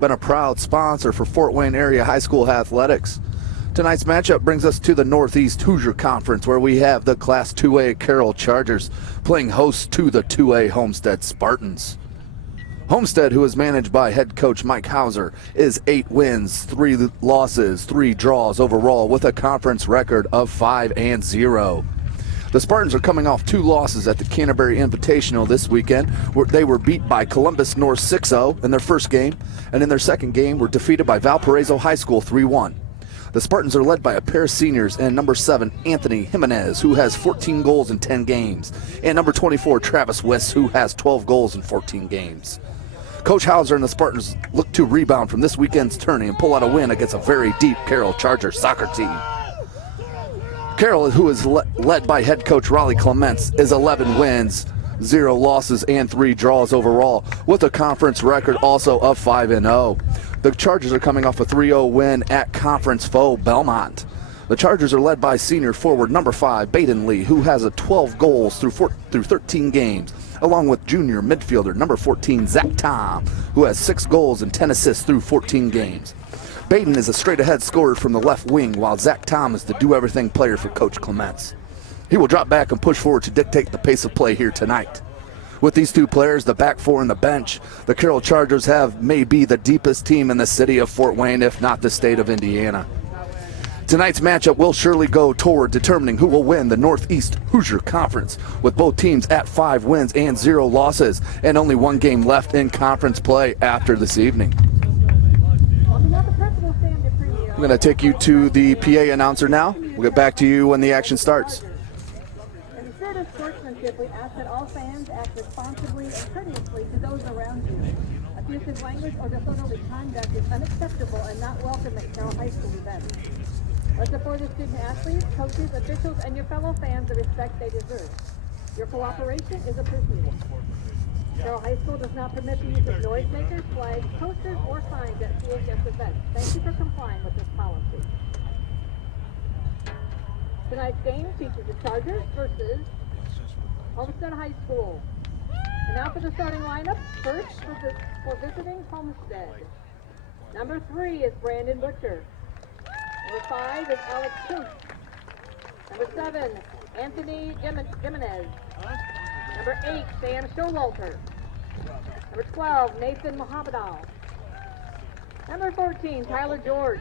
Been a proud sponsor for Fort Wayne area high school athletics. Tonight's matchup brings us to the Northeast Hoosier Conference, where we have the Class 2A Carroll Chargers playing host to the 2A Homestead Spartans. Homestead, who is managed by head coach Mike Hauser, is 8 wins, 3 losses, 3 draws overall, with a conference record of 5-0. The Spartans are coming off 2 losses at the Canterbury Invitational this weekend, where they were beat by Columbus North 6-0 in their first game, and in their second game were defeated by Valparaiso High School 3-1. The Spartans are led by a pair of seniors and number 7, Anthony Jimenez, who has 14 goals in 10 games, and number 24, Travis Wiss, who has 12 goals in 14 games. Coach Hauser and the Spartans look to rebound from this weekend's tourney and pull out a win against a very deep Carroll Chargers soccer team. Carroll, who is led by head coach Raleigh Clements, is 11 wins, 0 losses, and 3 draws overall, with a conference record also of 5-0. The Chargers are coming off a 3-0 win at conference foe Belmont. The Chargers are led by senior forward number 5, Baden Lee, who has 12 goals through 13 games, along with junior midfielder number 14, Zach Tom, who has 6 goals and 10 assists through 14 games. Baden is a straight-ahead scorer from the left wing, while Zach Tom is the do-everything player for Coach Clements. He will drop back and push forward to dictate the pace of play here tonight. With these 2 players, the back 4 and the bench, the Carroll Chargers may be the deepest team in the city of Fort Wayne, if not the state of Indiana. Tonight's matchup will surely go toward determining who will win the Northeast Hoosier Conference, with both teams at 5 wins and 0 losses, and only 1 game left in conference play after this evening. I'm going to take you to the PA announcer now. We'll get back to you when the action starts. In the spirit of sportsmanship, we ask that all fans act responsibly and courteously to those around you. Abusive language or disorderly conduct is unacceptable and not welcome at Carroll High School events. Let's afford the student athletes, coaches, officials, and your fellow fans the respect they deserve. Your cooperation is appreciated. Carroll High School does not permit the use of noisemakers, flags, posters, or signs at CHS events. Thank you for complying with this policy. Tonight's game features the Chargers versus Homestead High School. And now for the starting lineup. First for visiting Homestead. Number 3 is Brandon Butcher. Number 5 is Alex Coote. Number 7, Anthony Jimenez. Number 8, Sam Showalter. Number 12, Nathan Mohamedal. Number 14, Tyler George.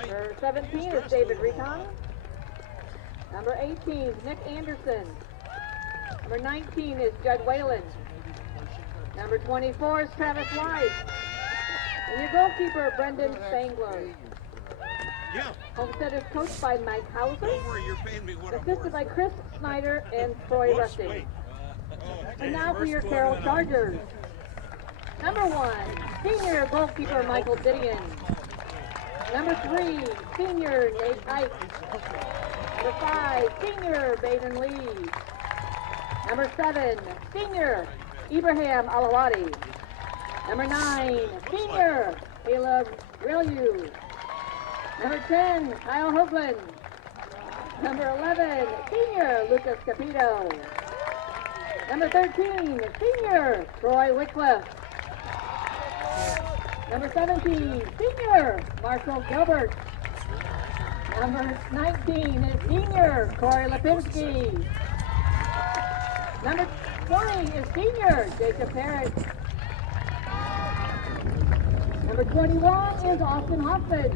Number 17 is David Recon. Number 18 is Nick Anderson. Number 19 is Judd Whalen. Number 24 is Travis White. And your goalkeeper, Brendan Spangler. Homestead is coached by Mike Hauser, assisted by Chris Snyder and Troy Rushing. And now for your Carroll Chargers. Number 1, senior goalkeeper Michael Didion. Number 3, senior Nate Ike. Number 5, senior Baden Lee. Number 7, senior Ibrahim Alawadi. Number 9, senior Caleb Rilyu. Number 10, Kyle Hoagland. Number 11, senior Lucas Capito. Number 13, senior Troy Wycliffe. Number 17, senior Marshall Gilbert. Number 19 is senior Corey Lipinski. Number 20 is senior Jacob Parrott. Number 21 is Austin Hoffman.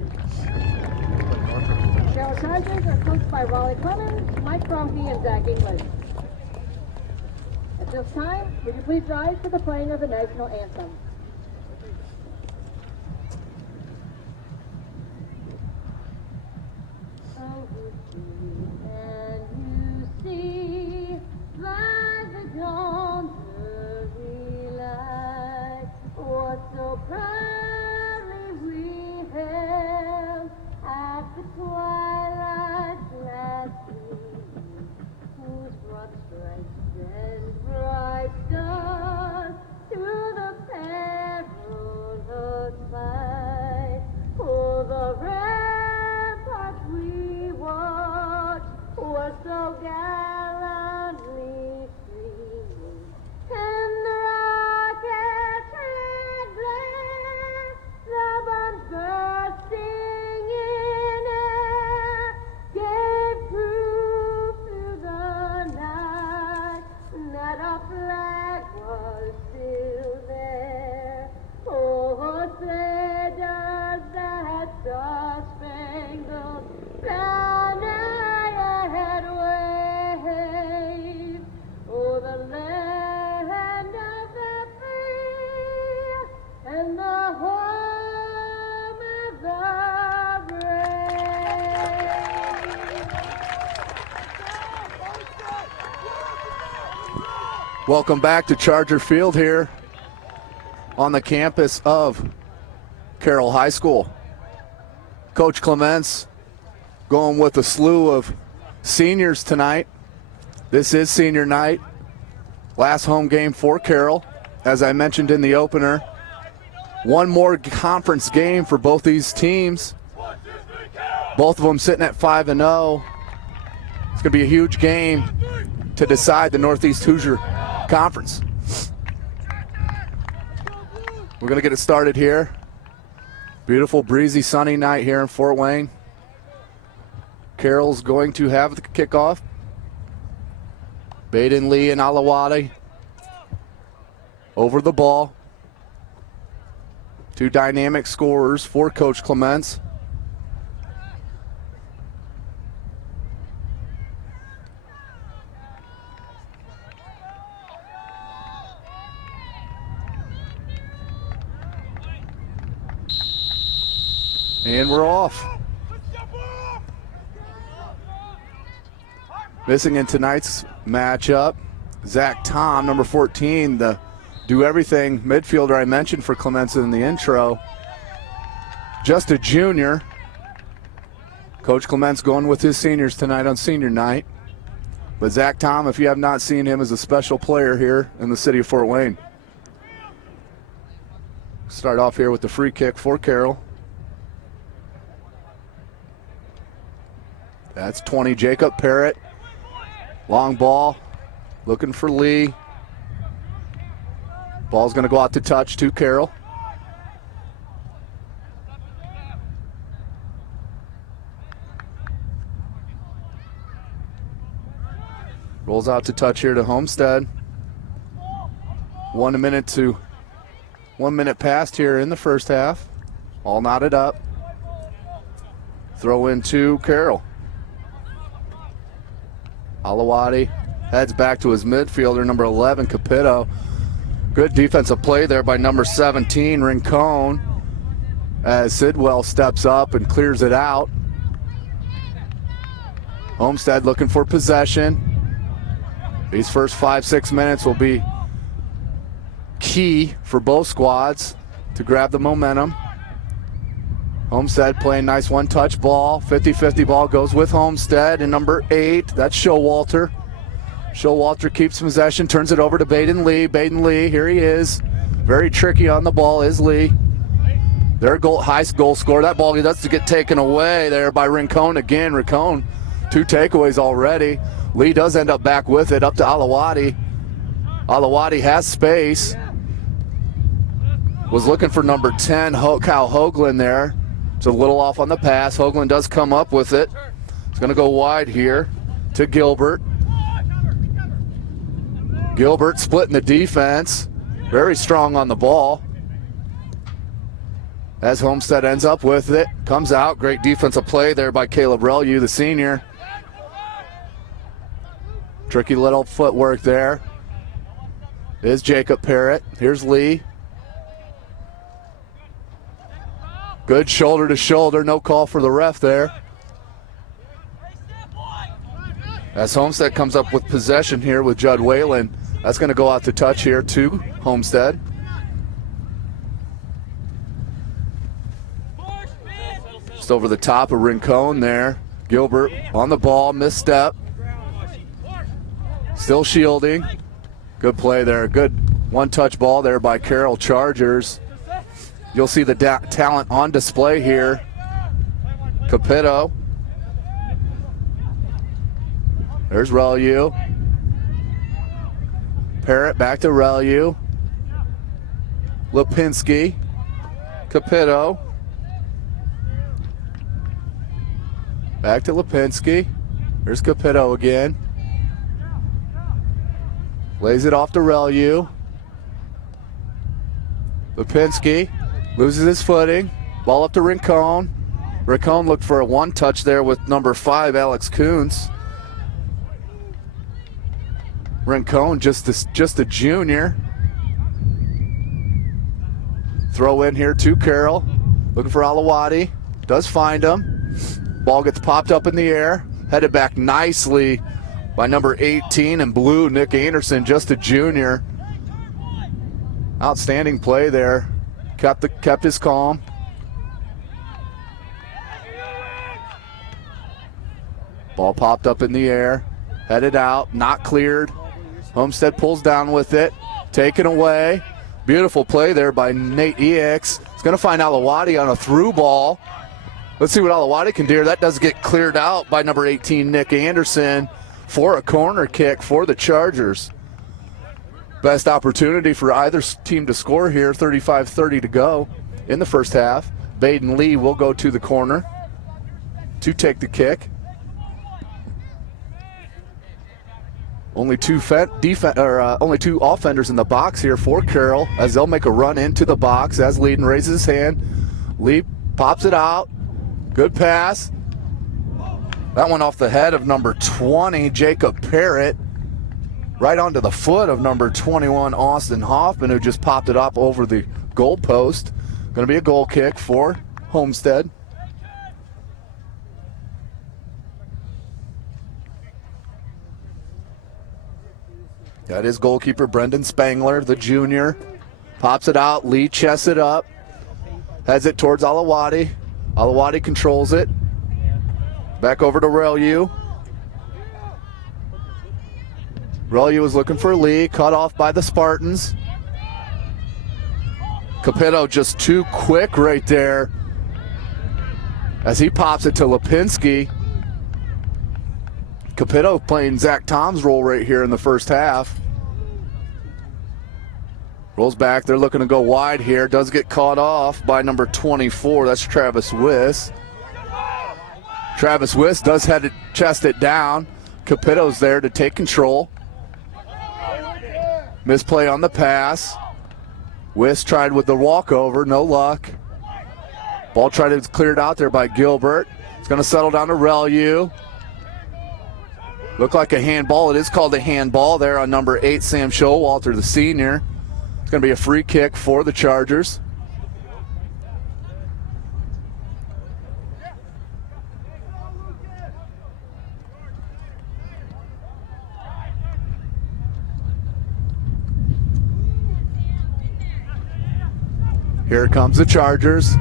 Carroll Chargers are coached by Raleigh Clemens, Mike Bronte, and Zach English. At this time, would you please rise for the playing of the national anthem? Oh, and you see by the dawn's early light what so proudly we hailed at the twilight's last gleam, whose broad stripes and bright stars through the perilous fight, oh, the ramparts we watched were so gallantly streaming, and the rockets red glare Welcome back to Charger Field here on the campus of Carroll High School. Coach Clements going with a slew of seniors tonight. This is senior night. Last home game for Carroll. As I mentioned in the opener, one more conference game for both these teams. Both of them sitting at 5-0. It's going to be a huge game to decide the Northeast Hoosier Conference. We're going to get it started here. Beautiful, breezy, sunny night here in Fort Wayne. Carroll's going to have the kickoff. Baden Lee and Alawadi over the ball. Two dynamic scorers for Coach Clements. And we're off. Missing in tonight's matchup, Zach Tom, number 14, the do-everything midfielder I mentioned for Clements in the intro. Just a junior. Coach Clements going with his seniors tonight on senior night. But Zach Tom, if you have not seen him, is a special player here in the city of Fort Wayne. Start off here with the free kick for Carroll. That's 20, Jacob Parrott. Long ball, looking for Lee. Ball's going to go out to touch to Carroll. Rolls out to touch here to Homestead. 1 minute past here in the first half. All knotted up. Throw in to Carroll. Alawadi heads back to his midfielder, number 11, Capito. Good defensive play there by number 17, Rincon, as Sidwell steps up and clears it out. Homestead looking for possession. These first 5-6 minutes will be key for both squads to grab the momentum. Homestead playing nice one-touch ball. 50-50 ball goes with Homestead. And number 8, that's Showalter. Showalter keeps possession, turns it over to Baden Lee. Baden Lee, here he is. Very tricky on the ball is Lee. Their highest goal scorer. That ball does get taken away there by Rincon again. Rincon, 2 takeaways already. Lee does end up back with it, up to Alawadi. Alawadi has space. Was looking for number 10, Kyle Hoagland there. It's a little off on the pass. Hoagland does come up with it. It's going to go wide here to Gilbert. Gilbert splitting the defense. Very strong on the ball. As Homestead ends up with it. Comes out. Great defensive play there by Caleb Relue, the senior. Tricky little footwork there. Is Jacob Parrott. Here's Lee. Good shoulder to shoulder, no call for the ref there. As Homestead comes up with possession here with Judd Whalen, that's going to go out to touch here to Homestead. Just over the top of Rincon there. Gilbert on the ball, misstep. Still shielding. Good play there. Good one-touch ball there by Carroll Chargers. You'll see the talent on display here. Capito. There's Relue. Parrott back to Relue. Lipinski. Capito. Back to Lipinski. There's Capito again. Lays it off to Relue. Lipinski. Loses his footing. Ball up to Rincon. Rincon looked for a one-touch there with number 5, Alex Coons. Rincon, just a junior. Throw in here to Carroll. Looking for Alawadi. Does find him. Ball gets popped up in the air. Headed back nicely by number 18 in blue, Nick Anderson, just a junior. Outstanding play there. Kept his calm. Ball popped up in the air, headed out, not cleared. Homestead pulls down with it, taken away. Beautiful play there by Nate Ex. He's going to find Alawadi on a through ball. Let's see what Alawadi can do. That does get cleared out by number 18, Nick Anderson, for a corner kick for the Chargers. Best opportunity for either team to score here, 35-30 to go in the first half. Baden Lee will go to the corner to take the kick. Only two offenders in the box here for Carroll as they'll make a run into the box as Leeden raises his hand. Lee pops it out. Good pass. That one off the head of number 20, Jacob Parrott. Right onto the foot of number 21, Austin Hoffman, who just popped it up over the goal post. Going to be a goal kick for Homestead. That is goalkeeper Brendan Spangler, the junior. Pops it out. Lee chests it up. Heads it towards Alawadi. Alawadi controls it. Back over to Relyu. Relyu was looking for Lee. Cut off by the Spartans. Capito just too quick right there as he pops it to Lipinski. Capito playing Zach Tom's role right here in the first half. Rolls back. They're looking to go wide here. Does get caught off by number 24. That's Travis Wiss. Travis Wiss does head it, chest it down. Capito's there to take control. Misplay on the pass. Wiss tried with the walkover. No luck. Ball tried to cleared out there by Gilbert. It's going to settle down to Relyu. Looked like a handball. It is called a handball there on number 8, Sam Showalter, the senior. It's going to be a free kick for the Chargers. Here comes the Chargers.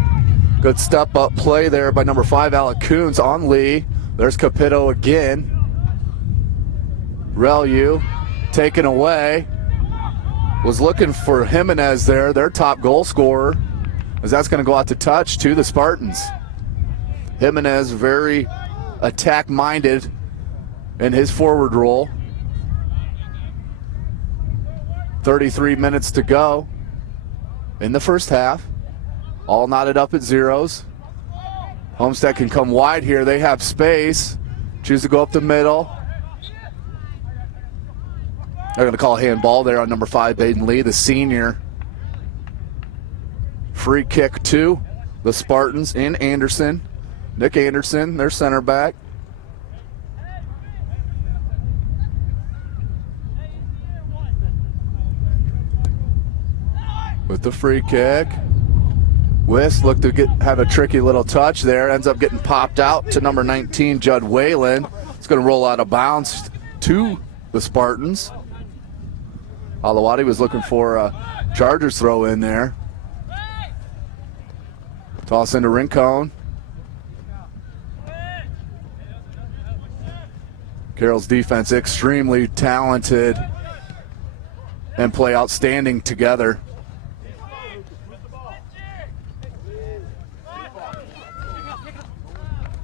Good step-up play there by number 5, Alec Coons on Lee. There's Capito again. Relyu taken away. Was looking for Jimenez there, their top goal scorer, as that's going to go out to touch to the Spartans. Jimenez very attack-minded in his forward role. 33 minutes to go in the first half. All knotted up at zeros. Homestead can come wide here. They have space. Choose to go up the middle. They're going to call a handball there on number 5, Baden Lee, the senior. Free kick to the Spartans in Anderson. Nick Anderson, their center back. With the free kick. Wiss looked to have a tricky little touch there. Ends up getting popped out to number 19, Judd Whalen. It's going to roll out of bounds to the Spartans. Alawadi was looking for a Chargers throw in there. Toss into Rincon. Carroll's defense extremely talented and play outstanding together.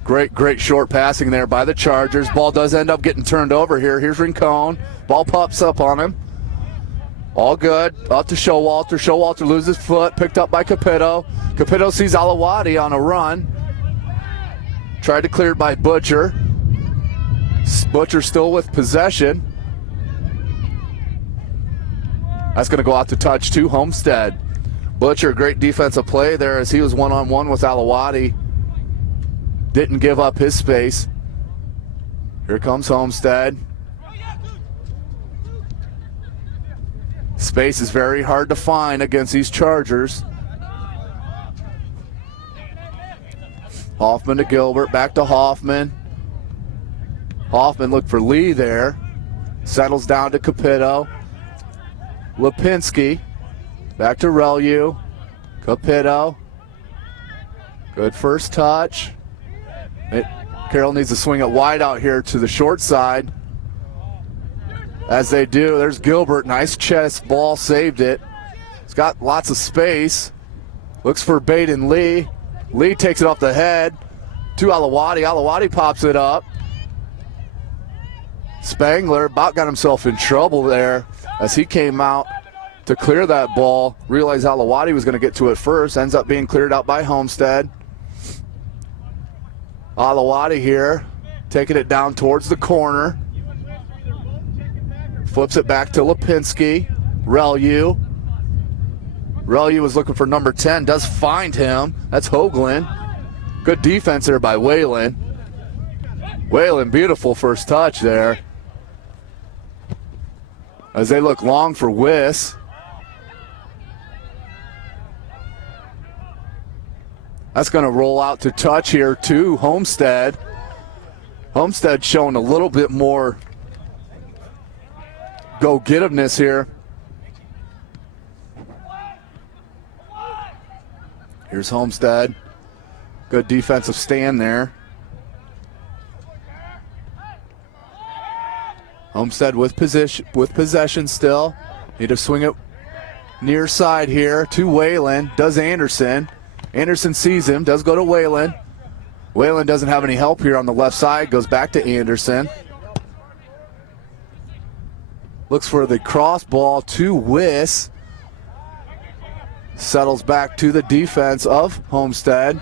Great short passing there by the Chargers. Ball does end up getting turned over here. Here's Rincon. Ball pops up on him. All good. Up to Showalter. Showalter loses foot. Picked up by Capito. Capito sees Alawadi on a run. Tried to clear it by Butcher. Butcher still with possession. That's going to go out to touch to Homestead. Butcher, great defensive play there as he was one-on-one with Alawadi. Didn't give up his space. Here comes Homestead. Space is very hard to find against these Chargers. Hoffman to Gilbert, back to Hoffman. Hoffman looked for Lee there. Settles down to Capito. Lipinski. Back to Relu. Capito. Good first touch. Carroll needs to swing it wide out here to the short side. As they do, there's Gilbert. Nice chest ball, saved it. He's got lots of space. Looks for Baden Lee. Lee takes it off the head to Alawati. Alawati pops it up. Spangler about got himself in trouble there as he came out to clear that ball. Realized Alawati was going to get to it first. Ends up being cleared out by Homestead. Alawati here, taking it down towards the corner. Flips it back to Lipinski. Relu. Relu was looking for number 10. Does find him. That's Hoagland. Good defense there by Whalen. Whalen, beautiful first touch there. As they look long for Wiss. That's going to roll out to touch here to Homestead. Homestead showing a little bit more go-get-iveness here. Here's Homestead. Good defensive stand there. Homestead with possession still. Need to swing it near side here to Whalen. Does Anderson. Anderson sees him, does go to Whalen. Whalen doesn't have any help here on the left side, goes back to Anderson. Looks for the cross ball to Wiss. Settles back to the defense of Homestead.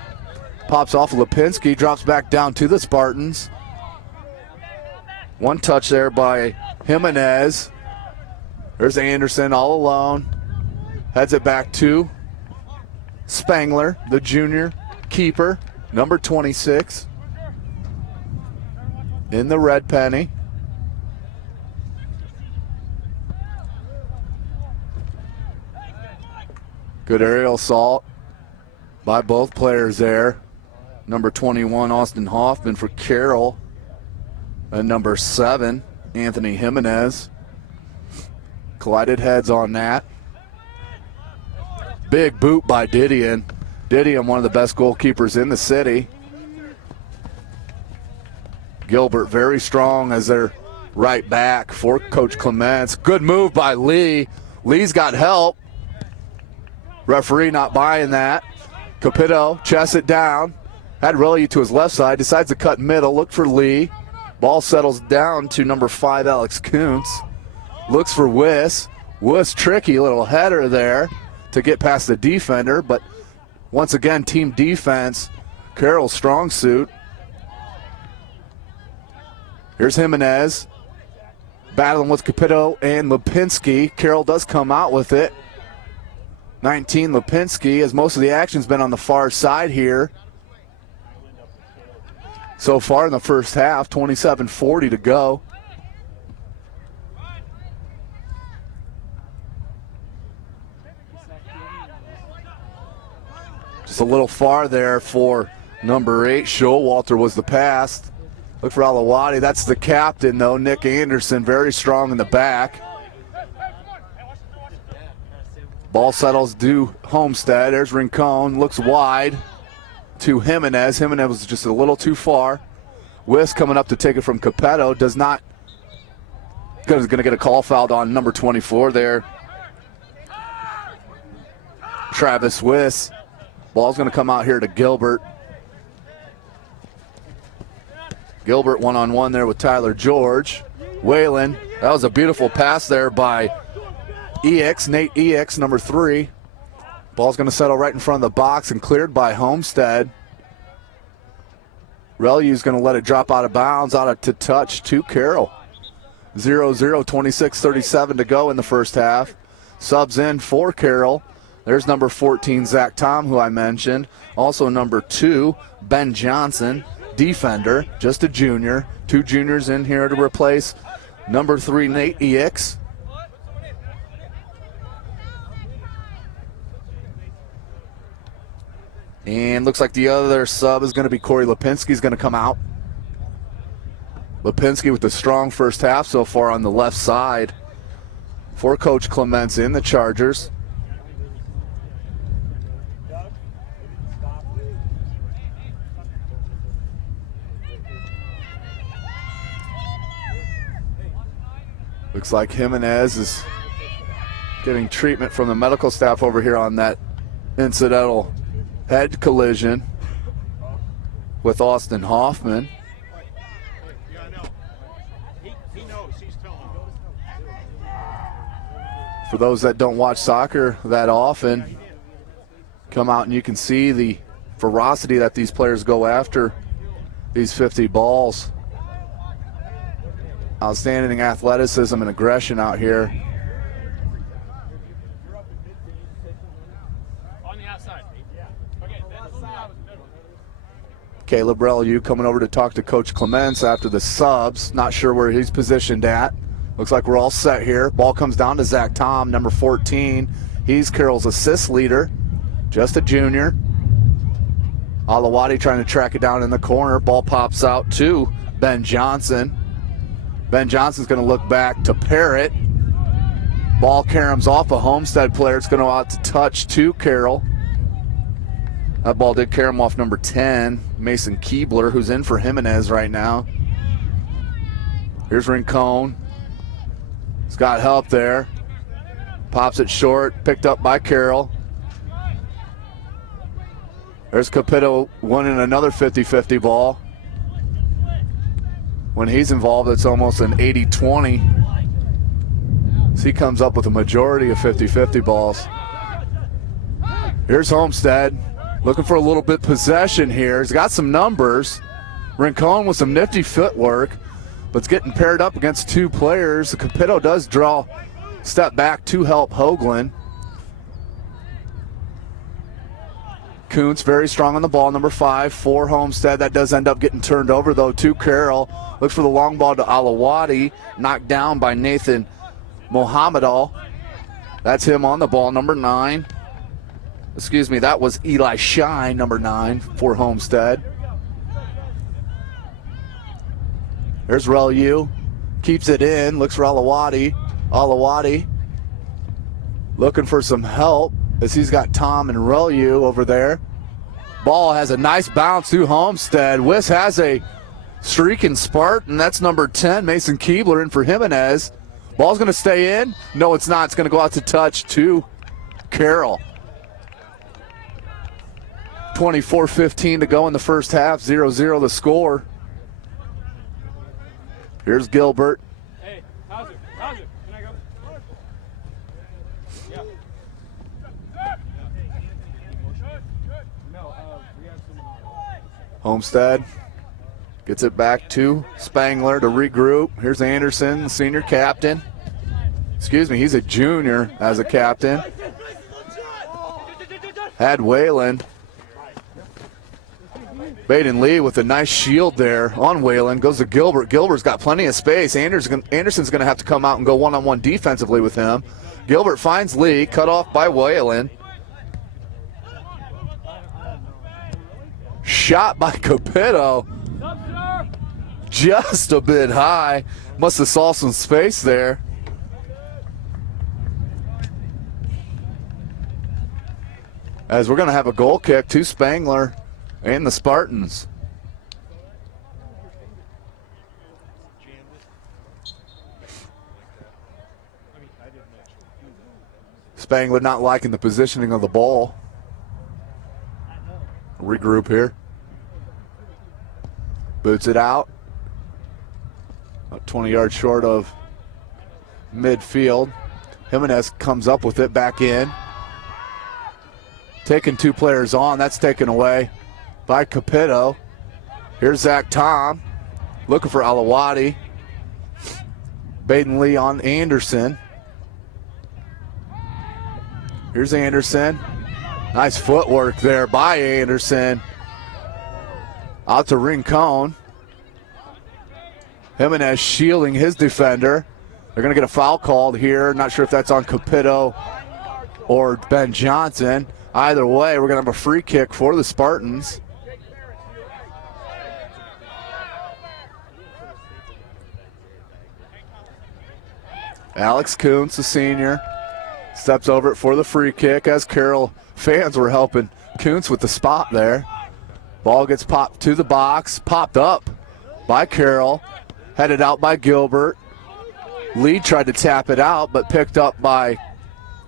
Pops off Lipinski, drops back down to the Spartans. One touch there by Jimenez. There's Anderson all alone. Heads it back to Spangler, the junior keeper, number 26, in the red penny. Good aerial assault by both players there. Number 21, Austin Hoffman for Carroll, and number 7, Anthony Jimenez. Collided heads on that. Big boot by Didion. Didion, one of the best goalkeepers in the city. Gilbert very strong as their right back for Coach Clements. Good move by Lee. Lee's got help. Referee not buying that. Capito chests it down. Had Relu to his left side. Decides to cut middle. Look for Lee. Ball settles down to number 5, Alex Kuntz. Looks for Wiss. Wiss, tricky little header there to get past the defender, but once again, team defense, Carroll's strong suit. Here's Jimenez, battling with Capito and Lipinski. Carroll does come out with it. 19, Lipinski, as most of the action's been on the far side here. So far in the first half, 27:40 to go. Just a little far there for number 8. Showalter was the pass. Look for Alawati. That's the captain, though, Nick Anderson. Very strong in the back. Ball settles due Homestead. There's Rincon. Looks wide to Jimenez. Jimenez was just a little too far. Wiss coming up to take it from Capetto. Does not. Going to get a call fouled on number 24 there. Travis Wiss. Ball's going to come out here to Gilbert. Gilbert one-on-one there with Tyler George. Whalen. That was a beautiful pass there by Nate EX, number 3. Ball's going to settle right in front of the box and cleared by Homestead. Relu's going to let it drop out of bounds, to touch to Carroll. 0-0, 26:37 to go in the first half. Subs in for Carroll. There's number 14, Zach Tom, who I mentioned. Also number 2, Ben Johnson, defender, just a junior. 2 juniors in here to replace number 3, Nate EX. And looks like the other sub is going to be Corey Lipinski. Is going to come out. Lipinski with the strong first half so far on the left side for Coach Clements in the Chargers. Looks like Jimenez is getting treatment from the medical staff over here on that incidental head collision with Austin Hoffman. For those that don't watch soccer that often, come out and you can see the ferocity that these players go after these 50 balls. Outstanding athleticism and aggression out here. Caleb Reliu coming over to talk to Coach Clements after the subs. Not sure where he's positioned at. Looks like we're all set here. Ball comes down to Zach Tom, number 14. He's Carroll's assist leader, just a junior. Alawati trying to track it down in the corner. Ball pops out to Ben Johnson. Ben Johnson's going to look back to Parrott. Ball caroms off a Homestead player. It's going to go out to touch to Carroll. That ball did carom off number 10, Mason Keebler, who's in for Jimenez right now. Here's Rincon. He's got help there. Pops it short, picked up by Carroll. There's Capito winning another 50-50 ball. When he's involved, it's almost an 80-20. So he comes up with a majority of 50-50 balls. Here's Homestead, looking for a little bit possession here. He's got some numbers. Rincon with some nifty footwork, but it's getting paired up against two players. Capito does draw step back to help Hoagland. Kuntz very strong on the ball, number 5 for Homestead. That does end up getting turned over, though, to Carroll. Looks for the long ball to Alawati, knocked down by Nathan Mohamedal. That's him on the ball, number 9. Excuse me, that was Eli Shine, number 9 for Homestead. There's Reliu, keeps it in, looks for Alawati. Alawati looking for some help as he's got Tom and Reliu over there. Ball has a nice bounce to Homestead. Wiss has a streaking Spartan. That's number 10, Mason Keebler, in for Jimenez. Ball's going to stay in. No, it's not. It's going to go out to touch to Carroll. 24-15 to go in the first half. 0-0 the score. Here's Gilbert. Hey, how's it? Can I go? Yeah. Homestead gets it back to Spangler to regroup. Here's Anderson, the senior captain. Excuse me, he's a junior as a captain. Had Wayland. Baden Lee with a nice shield there on Wayland. Goes to Gilbert. Gilbert's got plenty of space. Anderson's going to have to come out and go one-on-one defensively with him. Gilbert finds Lee, cut off by Wayland. Shot by Capito. Just a bit high. Must have saw some space there. As we're going to have a goal kick to Spangler and the Spartans. Spangler not liking the positioning of the ball. Regroup here. Boots it out. About 20 yards short of midfield. Jimenez comes up with it back in. Taking two players on. That's taken away by Capito. Here's Zach Tom. Looking for Alawati. Baden Lee on Anderson. Here's Anderson. Nice footwork there by Anderson. Out to Rincon. Jimenez shielding his defender. They're going to get a foul called here. Not sure if that's on Capito or Ben Johnson. Either way, we're going to have a free kick for the Spartans. Alex Kuntz, the senior, steps over it for the free kick as Carroll fans were helping Kuntz with the spot there. Ball gets popped to the box, popped up by Carroll, headed out by Gilbert. Lee tried to tap it out, but picked up by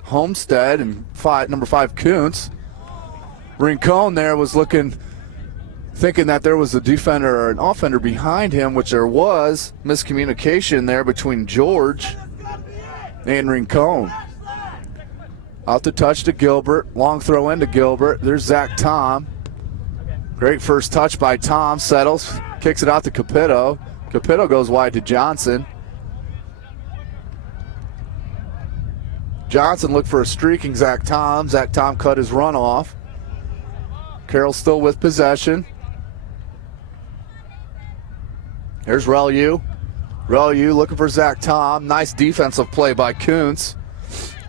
Homestead and number 5 Kuntz. Rincon there was thinking that there was a defender or an offender behind him, which there was. Miscommunication there between George and Rincon. Out to touch to Gilbert. Long throw into Gilbert. There's Zach Tom. Great first touch by Tom. Settles. Kicks it out to Capito. Capito goes wide to Johnson. Johnson looked for a streaking Zach Tom. Zach Tom cut his run off. Carroll still with possession. Here's Relu. Relu looking for Zach Tom. Nice defensive play by Kuntz.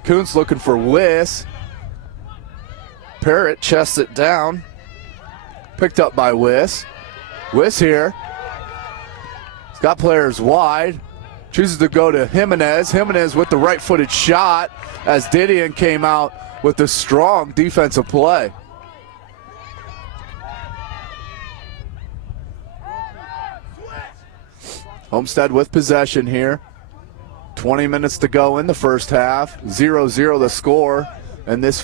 Kuntz looking for Wiss. Parrott chests it down. Picked up by Wiss. Wiss here. He's got players wide. Chooses to go to Jimenez. Jimenez with the right-footed shot as Didion came out with a strong defensive play. Homestead with possession here. 20 minutes to go in the first half. 0-0 the score. And this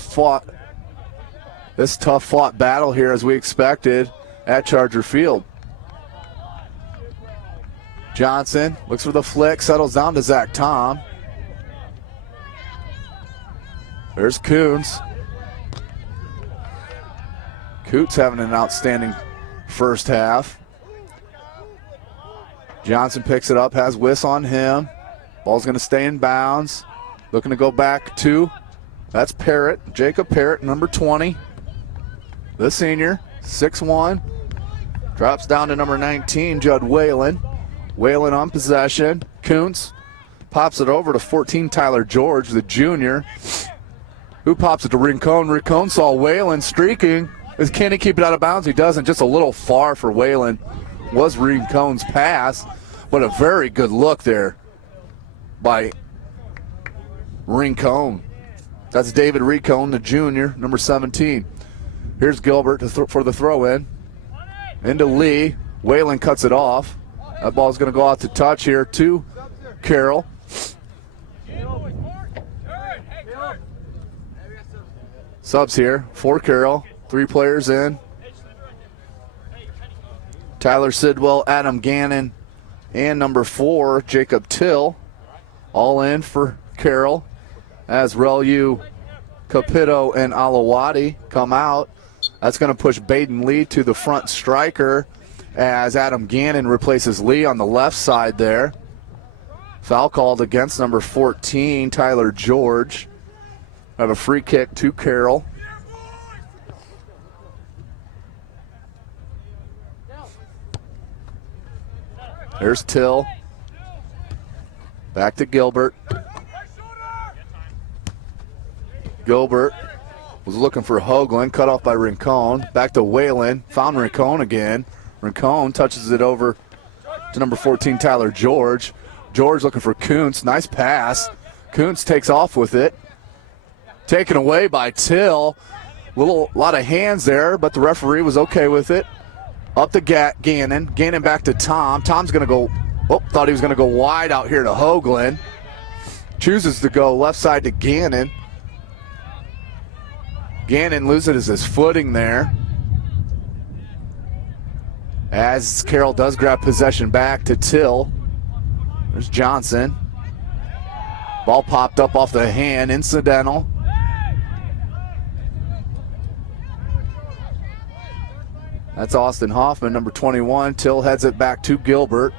tough fought battle here as we expected at Charger Field. Johnson looks for the flick, settles down to Zach Tom. There's Kuntz. Kuntz having an outstanding first half. Johnson picks it up, has Wiss on him. Ball's going to stay in bounds. Looking to go back to, that's Parrott, Jacob Parrott, number 20. The senior, 6'1". Drops down to number 19, Judd Whalen. Whalen on possession. Kuntz pops it over to 14, Tyler George, the junior, who pops it to Rincon. Rincon saw Whalen streaking. Can he keep it out of bounds? He doesn't. Just a little far for Whalen was Rincon's pass, but a very good look there by Rincon. That's David Rincon, the junior, number 17. Here's Gilbert for the throw-in. Into Lee. Whalen cuts it off. That ball's going to go out to touch here to Carroll. Subs here for Carroll. 3 players in. Tyler Sidwell, Adam Gannon, and number 4, Jacob Till. All in for Carroll as Relu, Capito, and Alawati come out. That's going to push Baden Lee to the front striker as Adam Gannon replaces Lee on the left side there. Foul called against number 14, Tyler George. Have a free kick to Carroll. There's Till. Back to Gilbert. Gilbert was looking for Hoagland, cut off by Rincon. Back to Whalen, found Rincon again. Rincon touches it over to number 14, Tyler George. George looking for Kuntz, nice pass. Kuntz takes off with it. Taken away by Till. Lot of hands there, but the referee was okay with it. Up to Gannon. Gannon back to Tom. Tom's going to go, thought he was going to go wide out here to Hoagland. Chooses to go left side to Gannon. Gannon loses his footing there. As Carroll does grab possession back to Till. There's Johnson. Ball popped up off the hand, incidental. That's Austin Hoffman, number 21. Till heads it back to Gilbert.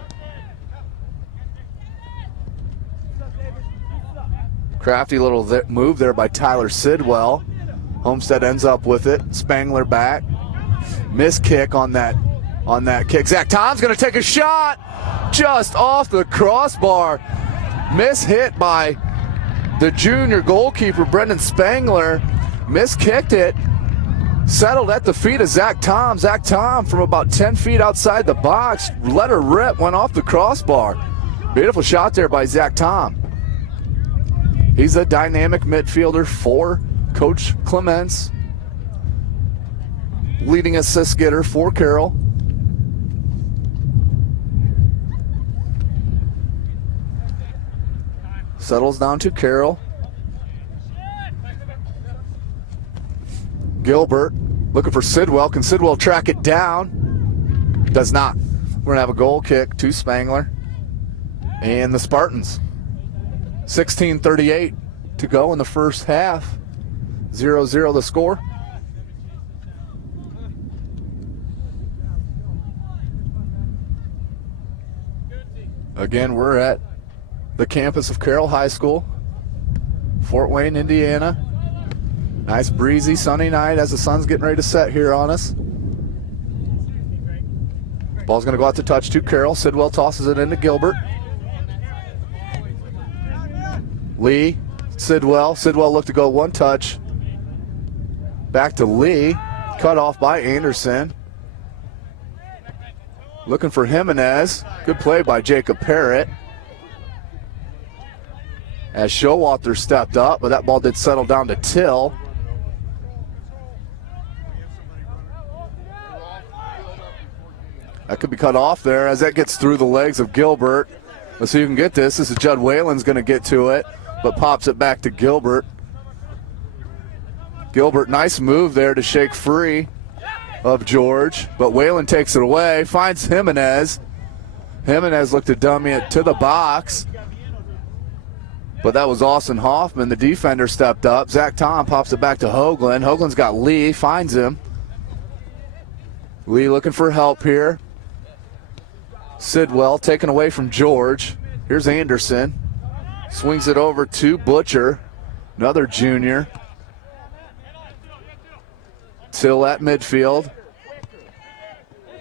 Crafty little move there by Tyler Sidwell. Homestead ends up with it. Spangler back. Miss kick on that kick. Zach Tom's going to take a shot just off the crossbar. Miss hit by the junior goalkeeper, Brendan Spangler. Miss kicked it. Settled at the feet of Zach Tom. Zach Tom from about 10 feet outside the box. Let her rip, went off the crossbar. Beautiful shot there by Zach Tom. He's a dynamic midfielder for Coach Clements. Leading assist getter for Carroll. Settles down to Carroll. Gilbert looking for Sidwell. Can Sidwell track it down? Does not. We're going to have a goal kick to Spangler and the Spartans. 16:38 to go in the first half. 0-0 the score. Again, we're at the campus of Carroll High School, Fort Wayne, Indiana. Nice breezy sunny night as the sun's getting ready to set here on us. Ball's going to go out to touch to Carroll. Sidwell tosses it into Gilbert. Lee, Sidwell. Sidwell looked to go one touch. Back to Lee. Cut off by Anderson. Looking for Jimenez. Good play by Jacob Parrott. As Showalter stepped up, but that ball did settle down to Till. That could be cut off there as that gets through the legs of Gilbert. Let's see who can get this. This is Judd Whalen's going to get to it, but pops it back to Gilbert. Gilbert, nice move there to shake free of George, but Whalen takes it away, finds Jimenez. Jimenez looked to dummy it to the box, but that was Austin Hoffman. The defender stepped up. Zach Tom pops it back to Hoagland. Hoagland's got Lee, finds him. Lee looking for help here. Sidwell taken away from George. Here's Anderson. Swings it over to Butcher, another junior. Till at midfield.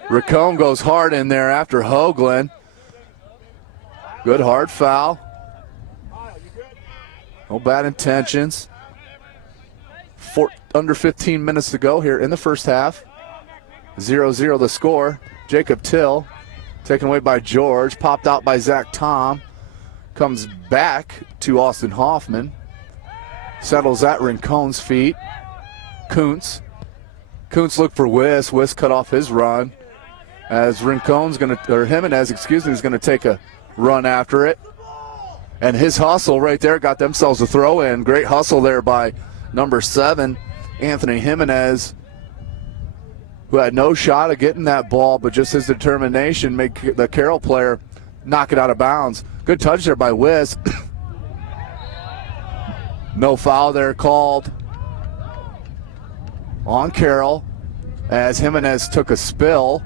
Racone goes hard in there after Hoagland. Good hard foul. No bad intentions. Under 15 minutes to go here in the first half. 0-0 the score. Jacob Till taken away by George. Popped out by Zach Tom. Comes back to Austin Hoffman. Settles at Rincone's feet. Kuntz looked for Wiss. Wiss cut off his run. As Jimenez is going to take a run after it. And his hustle right there got themselves a throw in. Great hustle there by number 7, Anthony Jimenez, who had no shot of getting that ball, but just his determination made the Carroll player knock it out of bounds. Good touch there by Wiss. No foul there called on Carroll as Jimenez took a spill.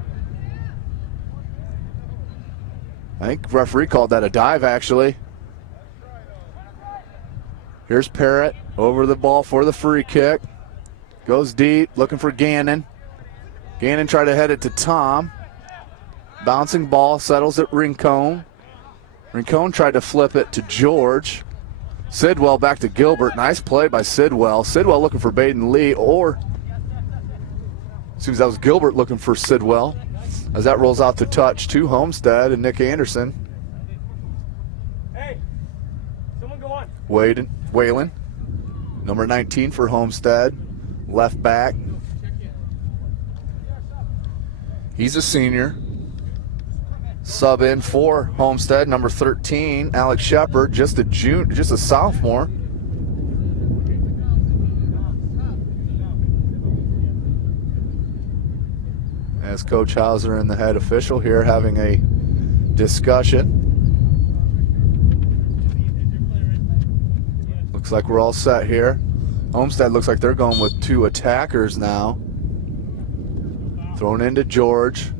I think the referee called that a dive, actually. Here's Parrott over the ball for the free kick. Goes deep, looking for Gannon. Gannon tried to head it to Tom. Bouncing ball, settles at Rincone. Rincone tried to flip it to George. Sidwell back to Gilbert. Nice play by Sidwell. Sidwell looking for Baden Lee, or seems that was Gilbert looking for Sidwell. As that rolls out to touch to Homestead and Nick Anderson. Hey, someone go on. Whalen, number 19 for Homestead, left back. He's a senior. Sub in for Homestead, number 13, Alex Shepard, just a sophomore. As Coach Hauser and the head official here having a discussion. Looks like we're all set here. Homestead looks like they're going with 2 attackers now. Thrown into George.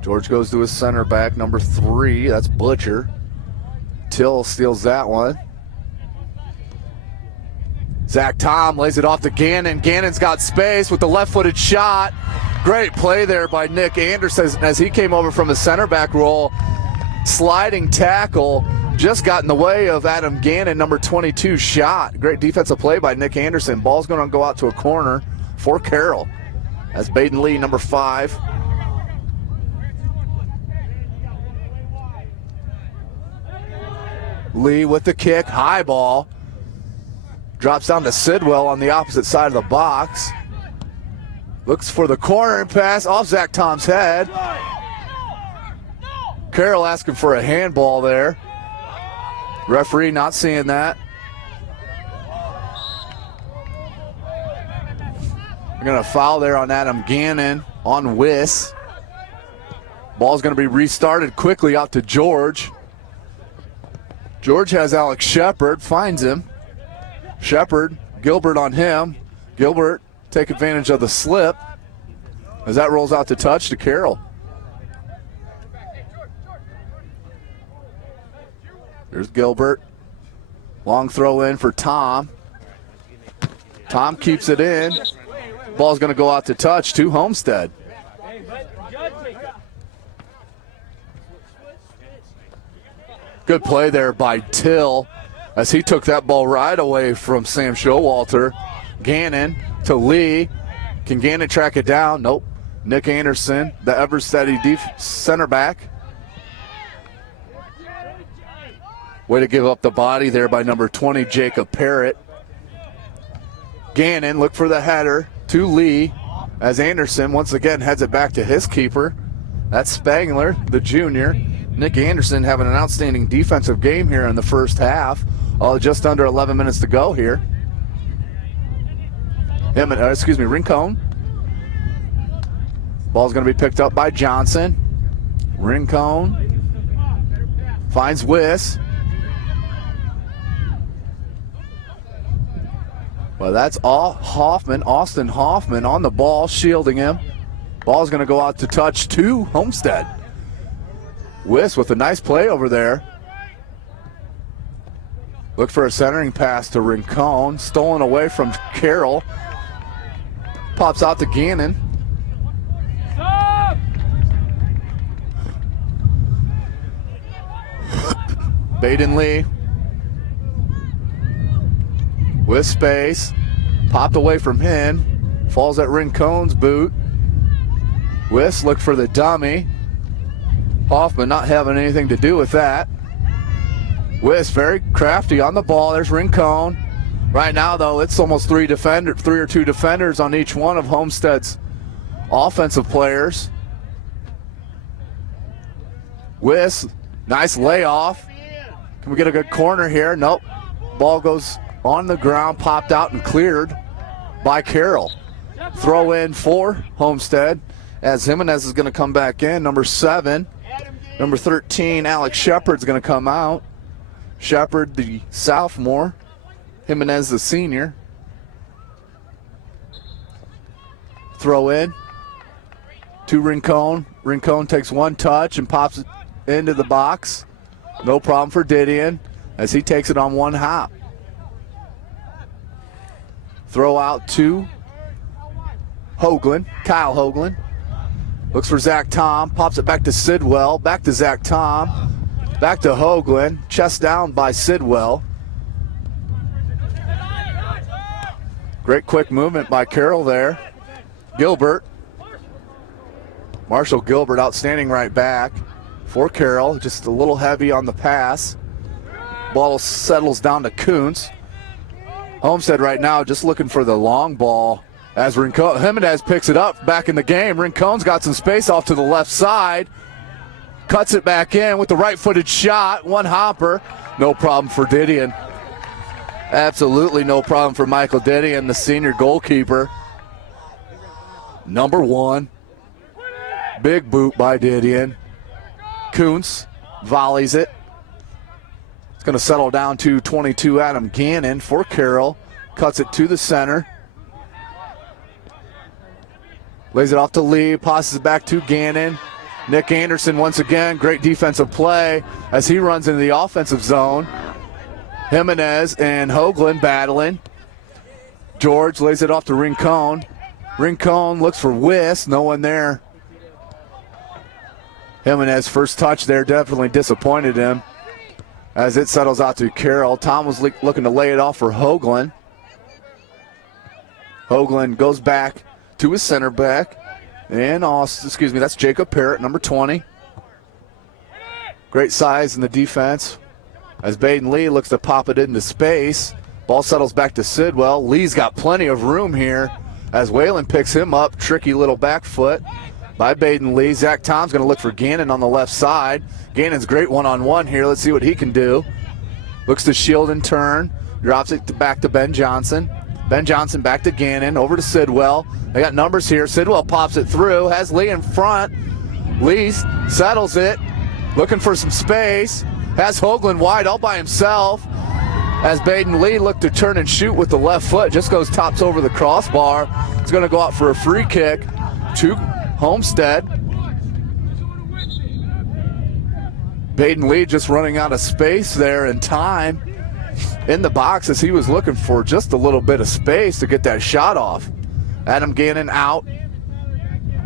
George goes to his center back, number 3. That's Butcher. Till steals that one. Zach Tom lays it off to Gannon. Gannon's got space with the left-footed shot. Great play there by Nick Anderson as he came over from the center back role. Sliding tackle just got in the way of Adam Gannon, number 22 shot. Great defensive play by Nick Anderson. Ball's going to go out to a corner for Carroll. That's Baden Lee, number 5. Lee with the kick, high ball. Drops down to Sidwell on the opposite side of the box. Looks for the corner and pass off Zach Tom's head. Carroll asking for a handball there. Referee not seeing that. We're going to foul there on Adam Gannon on Wiss. Ball's going to be restarted quickly out to George. George has Alex Shepard, finds him. Shepard, Gilbert on him. Gilbert take advantage of the slip as that rolls out to touch to Carroll. There's Gilbert. Long throw in for Tom. Tom keeps it in. Ball's going to go out to touch to Homestead. Good play there by Till as he took that ball right away from Sam Showalter. Gannon to Lee. Can Gannon track it down? Nope. Nick Anderson, the ever steady center back. Way to give up the body there by number 20, Jacob Parrott. Gannon look for the header to Lee as Anderson once again heads it back to his keeper. That's Spangler, the junior. Nick Anderson having an outstanding defensive game here in the first half. Just under 11 minutes to go here. Rincon. Ball's going to be picked up by Johnson. Rincon finds Wiss. Well, that's all Hoffman, Austin Hoffman on the ball, shielding him. Ball's going to go out to touch to Homestead. Wiss with a nice play over there. Look for a centering pass to Rincon. Stolen away from Carroll. Pops out to Gannon. Baden Lee. With space. Popped away from him. Falls at Rincon's boot. Wiss look for the dummy. Hoffman not having anything to do with that. Wiss very crafty on the ball. There's Rincon. Right now, though, it's almost three or two defenders on each one of Homestead's offensive players. Wiss, nice layoff. Can we get a good corner here? Nope. Ball goes on the ground, popped out and cleared by Carroll. Throw in for Homestead as Jimenez is going to come back in. Number 7. Number 13, Alex Shepard's going to come out. Shepard, the sophomore. Jimenez, the senior. Throw in to Rincon. Rincon takes one touch and pops it into the box. No problem for Didion as he takes it on one hop. Throw out to Hoagland, Kyle Hoagland. Looks for Zach Tom, pops it back to Sidwell, back to Zach Tom, back to Hoagland, chest down by Sidwell. Great quick movement by Carroll there. Gilbert. Marshall Gilbert, outstanding right back for Carroll, just a little heavy on the pass. Ball settles down to Kuntz. Homestead right now just looking for the long ball as Jimenez picks it up back in the game. Rincon's got some space off to the left side. Cuts it back in with the right-footed shot. One hopper. No problem for Didion. Absolutely no problem for Michael Didion, the senior goalkeeper. Number 1. Big boot by Didion. Kuntz volleys it. It's going to settle down to 22 Adam Gannon for Carroll. Cuts it to the center. Lays it off to Lee. Passes it back to Gannon. Nick Anderson once again. Great defensive play as he runs into the offensive zone. Jimenez and Hoagland battling. George lays it off to Rincon. Rincon looks for Wiss. No one there. Jimenez first touch there definitely disappointed him as it settles out to Carroll. Tom was looking to lay it off for Hoagland. Hoagland goes back to his center back. And that's Jacob Parrott, number 20. Great size in the defense as Baden Lee looks to pop it into space. Ball settles back to Sidwell. Lee's got plenty of room here as Whalen picks him up. Tricky little back foot by Baden Lee. Zach Tom's going to look for Gannon on the left side. Gannon's great one-on-one here. Let's see what he can do. Looks to shield and turn. Drops it back to Ben Johnson. Ben Johnson back to Gannon. Over to Sidwell. They got numbers here. Sidwell pops it through. Has Lee in front. Lee settles it. Looking for some space. Has Hoagland wide all by himself. As Baden Lee looked to turn and shoot with the left foot. Just goes tops over the crossbar. It's going to go out for a free kick to Homestead. Baden Lee just running out of space there and time in the box as he was looking for just a little bit of space to get that shot off. Adam Gannon out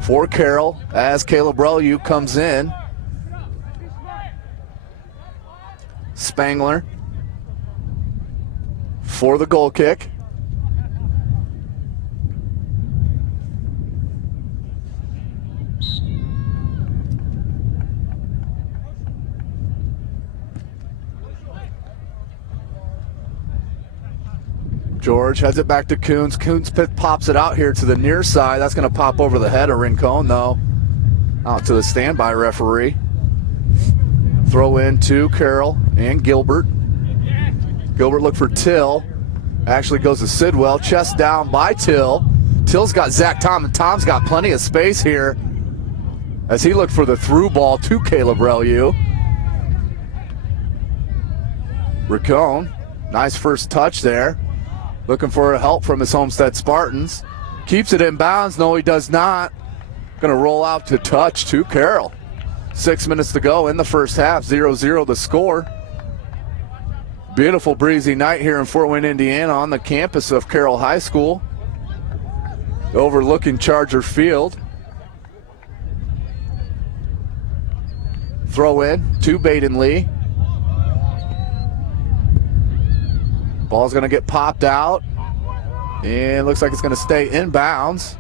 for Carroll as Caleb Relu comes in. Spangler for the goal kick. George heads it back to Coons. Coons pops it out here to the near side. That's going to pop over the head of Rincon, though. Out to the standby referee. Throw in to Carroll and Gilbert. Gilbert look for Till. Actually goes to Sidwell. Chest down by Till. Till's got Zach Tom, and Tom's got plenty of space here as he looked for the through ball to Caleb Relu. Rincon, nice first touch there. Looking for help from his Homestead Spartans. Keeps it in bounds. No, he does not. Going to roll out to touch to Carroll. 6 minutes to go in the first half. 0-0 the score. Beautiful breezy night here in Fort Wayne, Indiana on the campus of Carroll High School. Overlooking Charger Field. Throw in to Baden Lee. Ball's going to get popped out. And looks like it's going to stay inbounds.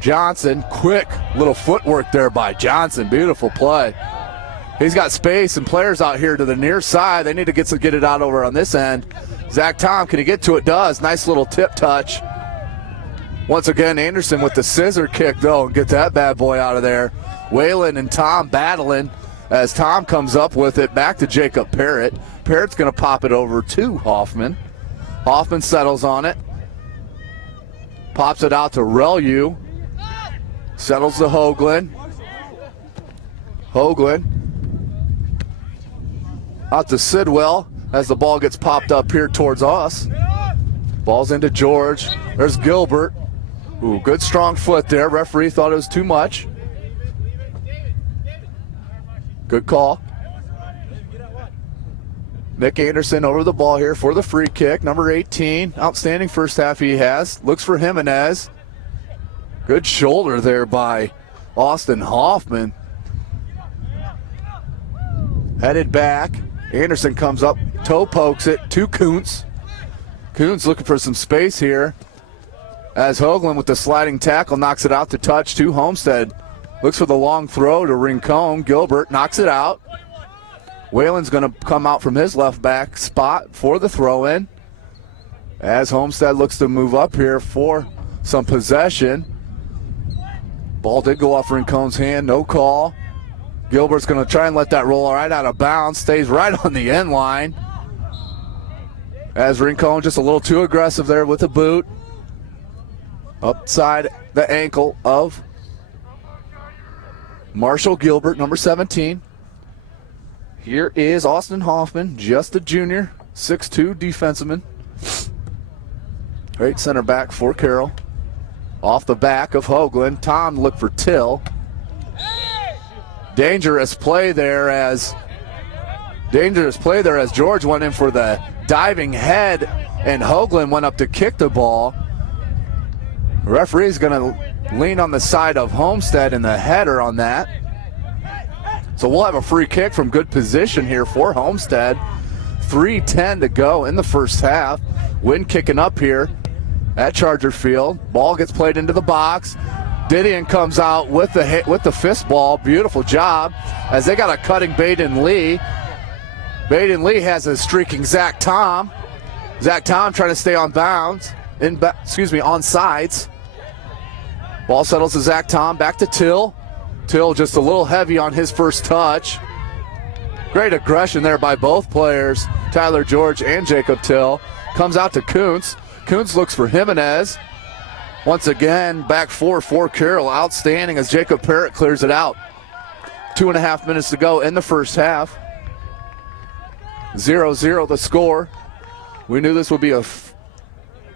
Johnson, quick little footwork there by Johnson. Beautiful play. He's got space and players out here to the near side. They need to get it out over on this end. Zach Tom, can he get to it? Does. Nice little tip touch. Once again, Anderson with the scissor kick, though, and get that bad boy out of there. Whalen and Tom battling as Tom comes up with it back to Jacob Parrott. Parrott's going to pop it over to Hoffman. Hoffman settles on it. Pops it out to Relu. Settles to Hoagland. Hoagland out to Sidwell as the ball gets popped up here towards us. Ball's into George. There's Gilbert. Ooh, good strong foot there. Referee thought it was too much. Good call. Nick Anderson over the ball here for the free kick. Number 18. Outstanding first half he has. Looks for Jimenez. Good shoulder there by Austin Hoffman. Headed back. Anderson comes up, toe pokes it to Kuntz. Kuntz looking for some space here as Hoagland with the sliding tackle knocks it out to touch to Homestead. Looks for the long throw to Rincon. Gilbert knocks it out. Whalen's going to come out from his left back spot for the throw-in as Homestead looks to move up here for some possession. Ball did go off Rincon's hand, no call. Gilbert's going to try and let that roll right out of bounds. Stays right on the end line. As Rincon just a little too aggressive there with the boot. Upside the ankle of Marshall Gilbert, number 17. Here is Austin Hoffman, just a junior, 6'2", defenseman. Great center back for Carroll. Off the back of Hoagland. Tom looked for Till. Dangerous play there as George went in for the diving head and Hoagland went up to kick the ball. The referee's going to lean on the side of Homestead and the header on that. So we'll have a free kick from good position here for Homestead. 3:10 to go in the first half. Wind kicking up here at Charger Field. Ball gets played into the box. Didion comes out with the fist ball. Beautiful job as they got a cutting Baden Lee. Baden Lee has a streaking Zach Tom. Zach Tom trying to stay on bounds. On sides. Ball settles to Zach Tom. Back to Till. Till just a little heavy on his first touch. Great aggression there by both players, Tyler George and Jacob Till. Comes out to Kuntz. Kuntz looks for Jimenez. Once again, back four for Carroll. Outstanding as Jacob Parrott clears it out. 2.5 minutes to go in the first half. 0-0 the score. We knew this would be a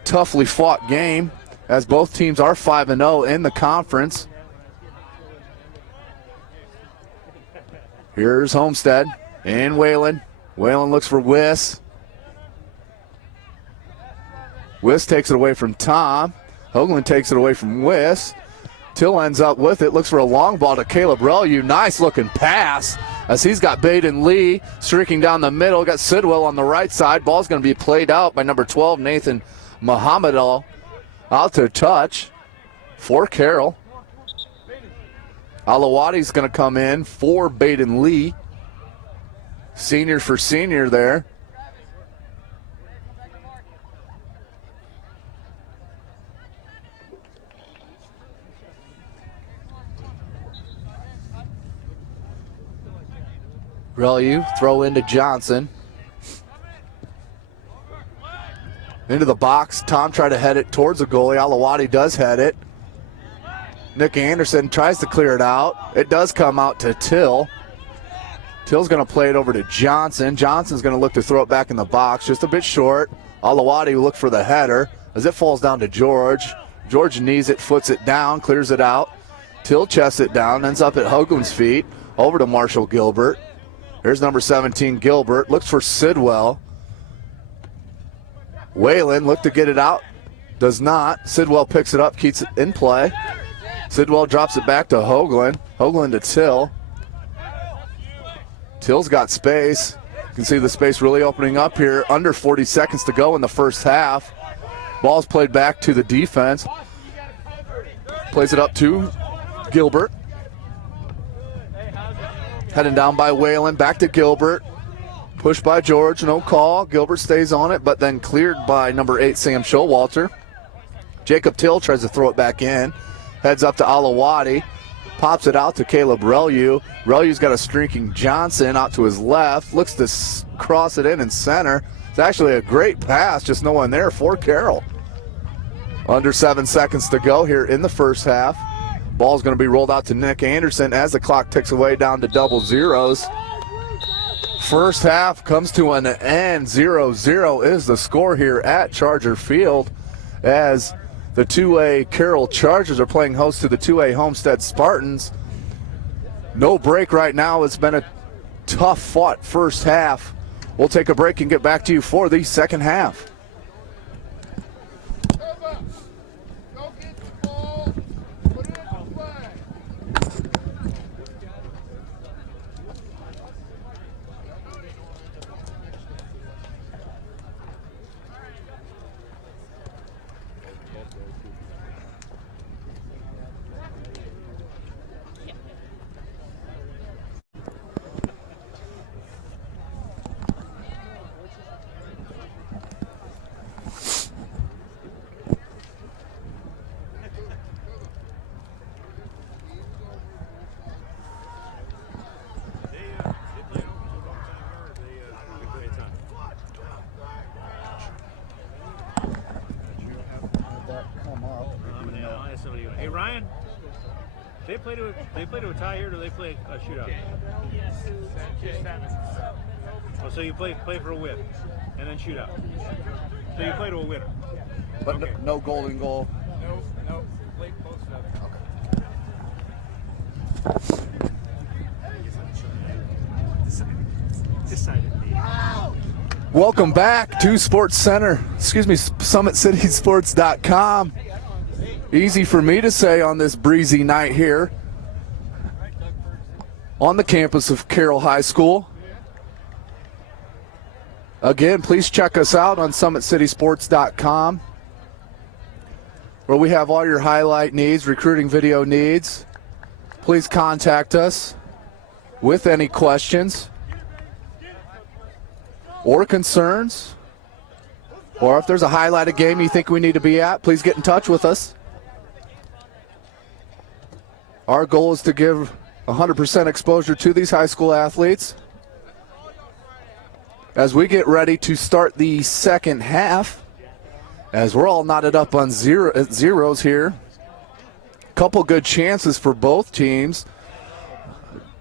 toughly fought game as both teams are 5-0 in the conference. Here's Homestead and Whalen. Whalen looks for Wiss. Wiss takes it away from Tom. Hoagland takes it away from Wiss. Till ends up with it. Looks for a long ball to Caleb Rellew. Nice looking pass as he's got Baden Lee streaking down the middle. Got Sidwell on the right side. Ball's going to be played out by number 12, Nathan Mohamedal. Out to touch for Carroll. Alawadi's going to come in for Baden Lee. Senior for senior there. Rellew, throw into Johnson. Into the box. Tom tried to head it towards the goalie. Alawadi does head it. Nick Anderson tries to clear it out. It does come out to Till. Till's going to play it over to Johnson. Johnson's going to look to throw it back in the box. Just a bit short. Alawadi will look for the header as it falls down to George. George knees it, foots it down, clears it out. Till chests it down, ends up at Hoagland's feet. Over to Marshall Gilbert. Here's number 17, Gilbert. Looks for Sidwell. Whalen looked to get it out. Does not. Sidwell picks it up, keeps it in play. Sidwell drops it back to Hoagland. Hoagland to Till. Till's got space. You can see the space really opening up here. Under 40 seconds to go in the first half. Ball's played back to the defense. Plays it up to Gilbert. Heading down by Whalen, back to Gilbert. Pushed by George, no call. Gilbert stays on it, but then cleared by number 8, Sam Showalter. Jacob Till tries to throw it back in. Heads up to Alawadi. Pops it out to Caleb Rellew. Rellew's got a streaking Johnson out to his left. Looks to cross it in center. It's actually a great pass, just no one there for Carroll. Under 7 seconds to go here in the first half. Ball's going to be rolled out to Nick Anderson as the clock ticks away down to double zeros. First half comes to an end. 0-0 is the score here at Charger Field as the 2A Carroll Chargers are playing host to the 2A Homestead Spartans. No break right now. It's been a tough fought first half. We'll take a break and get back to you for the second half. Hey Ryan, they play to a tie here, or do they play a shootout? Oh, so you play for a win, and then shootout. So you play to a winner. But okay. no golden goal. No, play close enough. Welcome back to SummitCitySports.com. Easy for me to say on this breezy night here on the campus of Carroll High School. Again, please check us out on SummitCitySports.com. where we have all your highlight needs, recruiting video needs. Please contact us with any questions or concerns. Or if there's a highlighted game you think we need to be at, please get in touch with us. Our goal is to give 100% exposure to these high school athletes. As we get ready to start the second half, as we're all knotted up on zeros here. Couple good chances for both teams.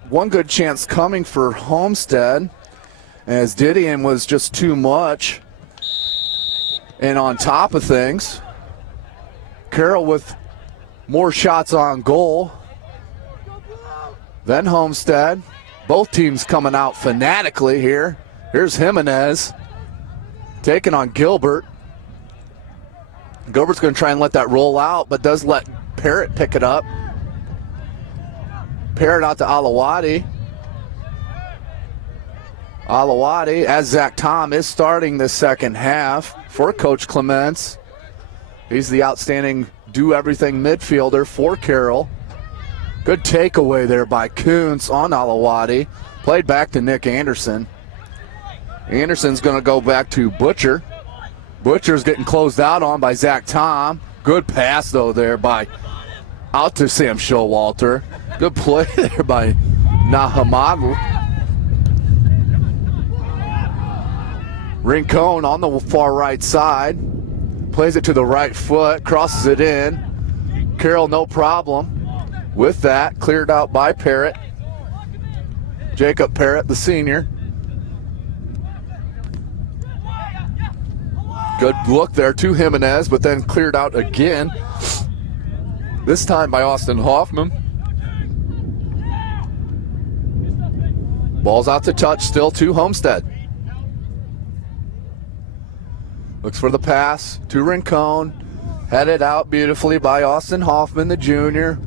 One good chance coming for Homestead, as Didion was just too much and on top of things. Carroll with more shots on goal than Homestead. Both teams coming out fanatically here. Here's Jimenez taking on Gilbert. Gilbert's going to try and let that roll out, but does let Parrott pick it up. Parrott out to Alawadi. Alawadi, as Zach Tom is starting the second half for Coach Clements. He's the outstanding do-everything midfielder for Carroll. Good takeaway there by Kuntz on Alawadi. Played back to Nick Anderson. Anderson's going to go back to Butcher. Butcher's getting closed out on by Zach Tom. Good pass, though, there by out to Sam Showalter. Good play there by Nahamadu. Rincon on the far right side. Plays it to the right foot, crosses it in. Carroll, no problem with that. Cleared out by Parrott. Jacob Parrott, the senior. Good look there to Jimenez, but then cleared out again. This time by Austin Hoffman. Ball's out to touch, still to Homestead. Looks for the pass to Rincon. Headed out beautifully by Austin Hoffman, the junior.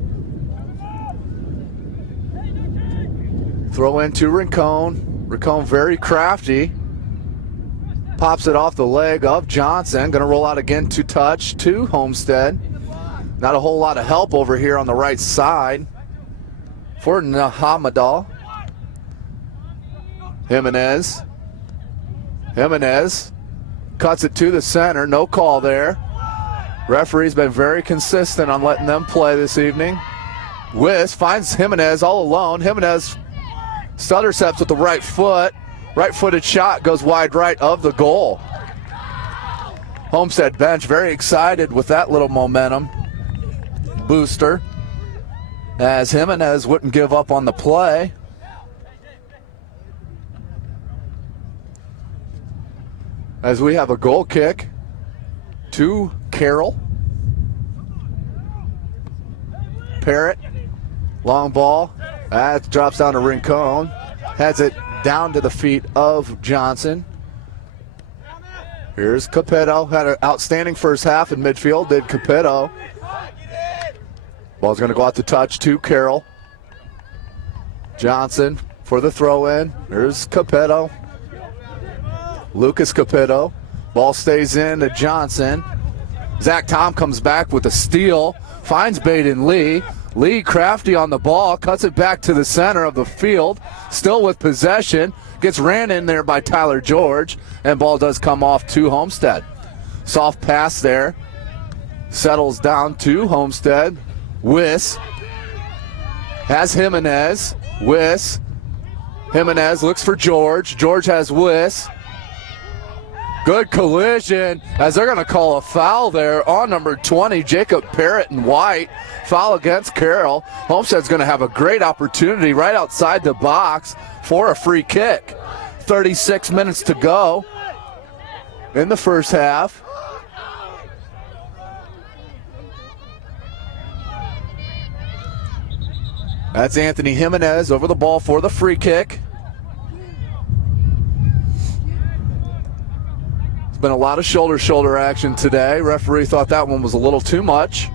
Throw in to Rincon. Rincon very crafty. Pops it off the leg of Johnson. Going to roll out again to touch to Homestead. Not a whole lot of help over here on the right side for Nahamadal. Jimenez. Jimenez cuts it to the center. No call there. Referee's been very consistent on letting them play this evening. Wiss finds Jimenez all alone. Jimenez stutter steps with the right foot. Right-footed shot goes wide right of the goal. Homestead bench very excited with that little momentum booster, as Jimenez wouldn't give up on the play. As we have a goal kick to Carroll. Parrott, long ball. That drops down to Rincon. Heads it down to the feet of Johnson. Here's Capetto. Had an outstanding first half in midfield, did Capetto. Ball's going to go out to touch to Carroll. Johnson for the throw-in. Here's Capetto. Lucas Capetto. Ball stays in to Johnson. Zach Tom comes back with a steal. Finds Baden Lee. Lee crafty on the ball, cuts it back to the center of the field, still with possession, gets ran in there by Tyler George, and ball does come off to Homestead. Soft pass there, settles down to Homestead. Wiss has Jimenez. Wiss. Jimenez looks for George. George has Wiss. Good collision, as they're going to call a foul there on number 20, Jacob Parrott and White. Foul against Carroll. Homestead's going to have a great opportunity right outside the box for a free kick. 36 minutes to go in the first half. That's Anthony Jimenez over the ball for the free kick. Been a lot of shoulder action today. Referee thought that one was a little too much.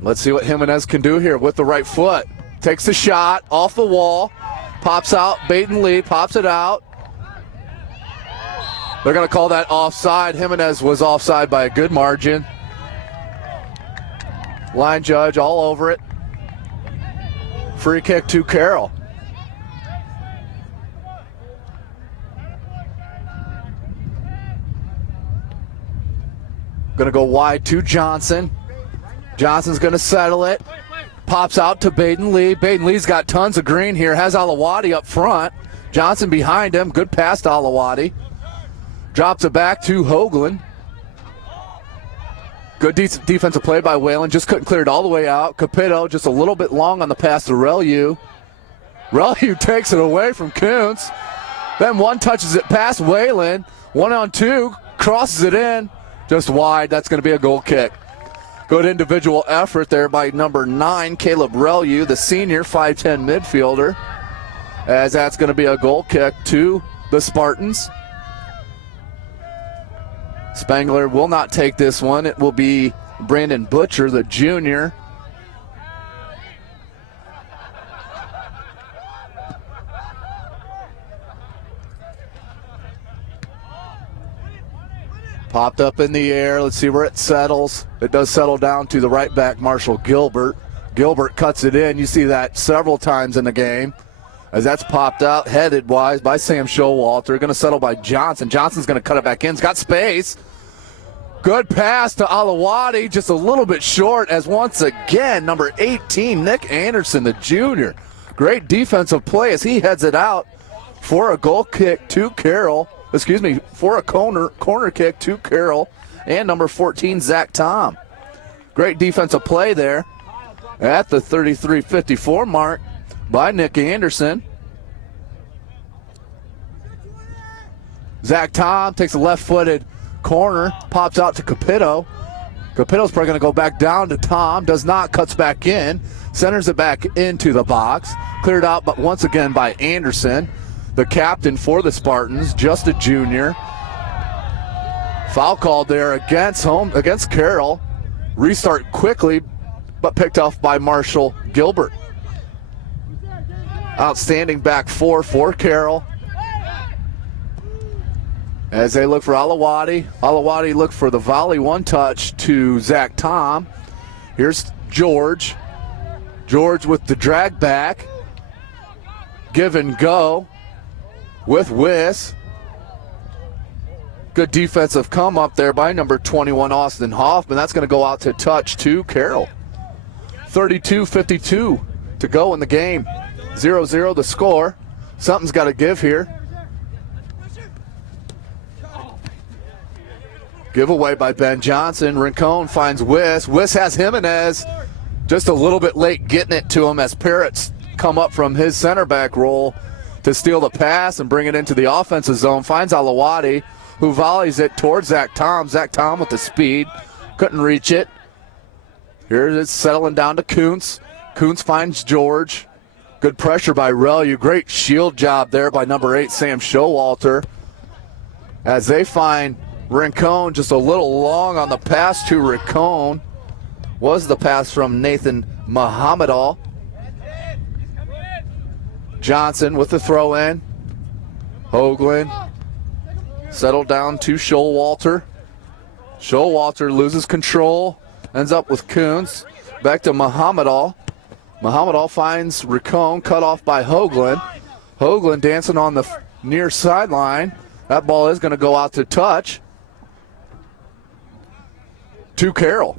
Let's see what Jimenez can do here with the right foot. Takes the shot off the wall. Pops out. Baden Lee pops it out. They're going to call that offside. Jimenez was offside by a good margin. Line judge all over it. Free kick to Carroll. Going to go wide to Johnson. Johnson's going to settle it. Pops out to Baden Lee. Baden Lee's got tons of green here. Has Alawadi up front. Johnson behind him. Good pass to Alawadi. Drops it back to Hoagland. Good defensive play by Whalen. Just couldn't clear it all the way out. Capito just a little bit long on the pass to Relu. Relu takes it away from Kuntz. Then one touches it past Whalen. 1-on-2. Crosses it in. Just wide. That's going to be a goal kick. Good individual effort there by number 9, Caleb Relu, the senior 5'10 midfielder. As that's going to be a goal kick to the Spartans. Spangler will not take this one. It will be Brandon Butcher, the junior. Popped up in the air. Let's see where it settles. It does settle down to the right back, Marshall Gilbert. Gilbert cuts it in. You see that several times in the game. As that's popped out, headed wise by Sam Showalter. Going to settle by Johnson. Johnson's going to cut it back in. He's got space. Good pass to Alawadi, just a little bit short as once again, number 18, Nick Anderson, the junior. Great defensive play as he heads it out for a goal kick to Carroll. For a corner kick to Carroll and number 14, Zach Tom. Great defensive play there at the 33-54 mark by Nick Anderson. Zach Tom takes a left-footed corner, pops out to Capito. Capito's probably going to go back down to Tom, does not, cuts back in, centers it back into the box. Cleared out, but once again by Anderson, the captain for the Spartans, just a junior. Foul called there against Carroll. Restart quickly, but picked off by Marshall Gilbert. Outstanding back four for Carroll. As they look for Alawadi. Alawadi looked for the volley, one touch to Zach Tom. Here's George. George with the drag back. Give and go with Wiss. Good defensive come up there by number 21, Austin Hoffman. That's going to go out to touch to Carroll. 32-52 to go in the game. 0-0 the score. Something's got to give here. Giveaway by Ben Johnson. Rincon finds Wiss. Wiss has Jimenez just a little bit late getting it to him as Parrott's come up from his center back role to steal the pass and bring it into the offensive zone. Finds Alawadi, who volleys it towards Zach Tom. Zach Tom with the speed. Couldn't reach it. Here it is settling down to Kuntz. Kuntz finds George. Good pressure by Relu. Great shield job there by number 8, Sam Showalter. As they find Rincon just a little long on the pass to Rincon. Was the pass from Nathan Mohamedal. Johnson with the throw in. Hoagland settled down to Showalter. Showalter loses control. Ends up with Kuntz. Back to Mohamedal. Mohamedal finds Rincon, cut off by Hoagland. Hoagland dancing on the near sideline. That ball is going to go out to touch to Carroll.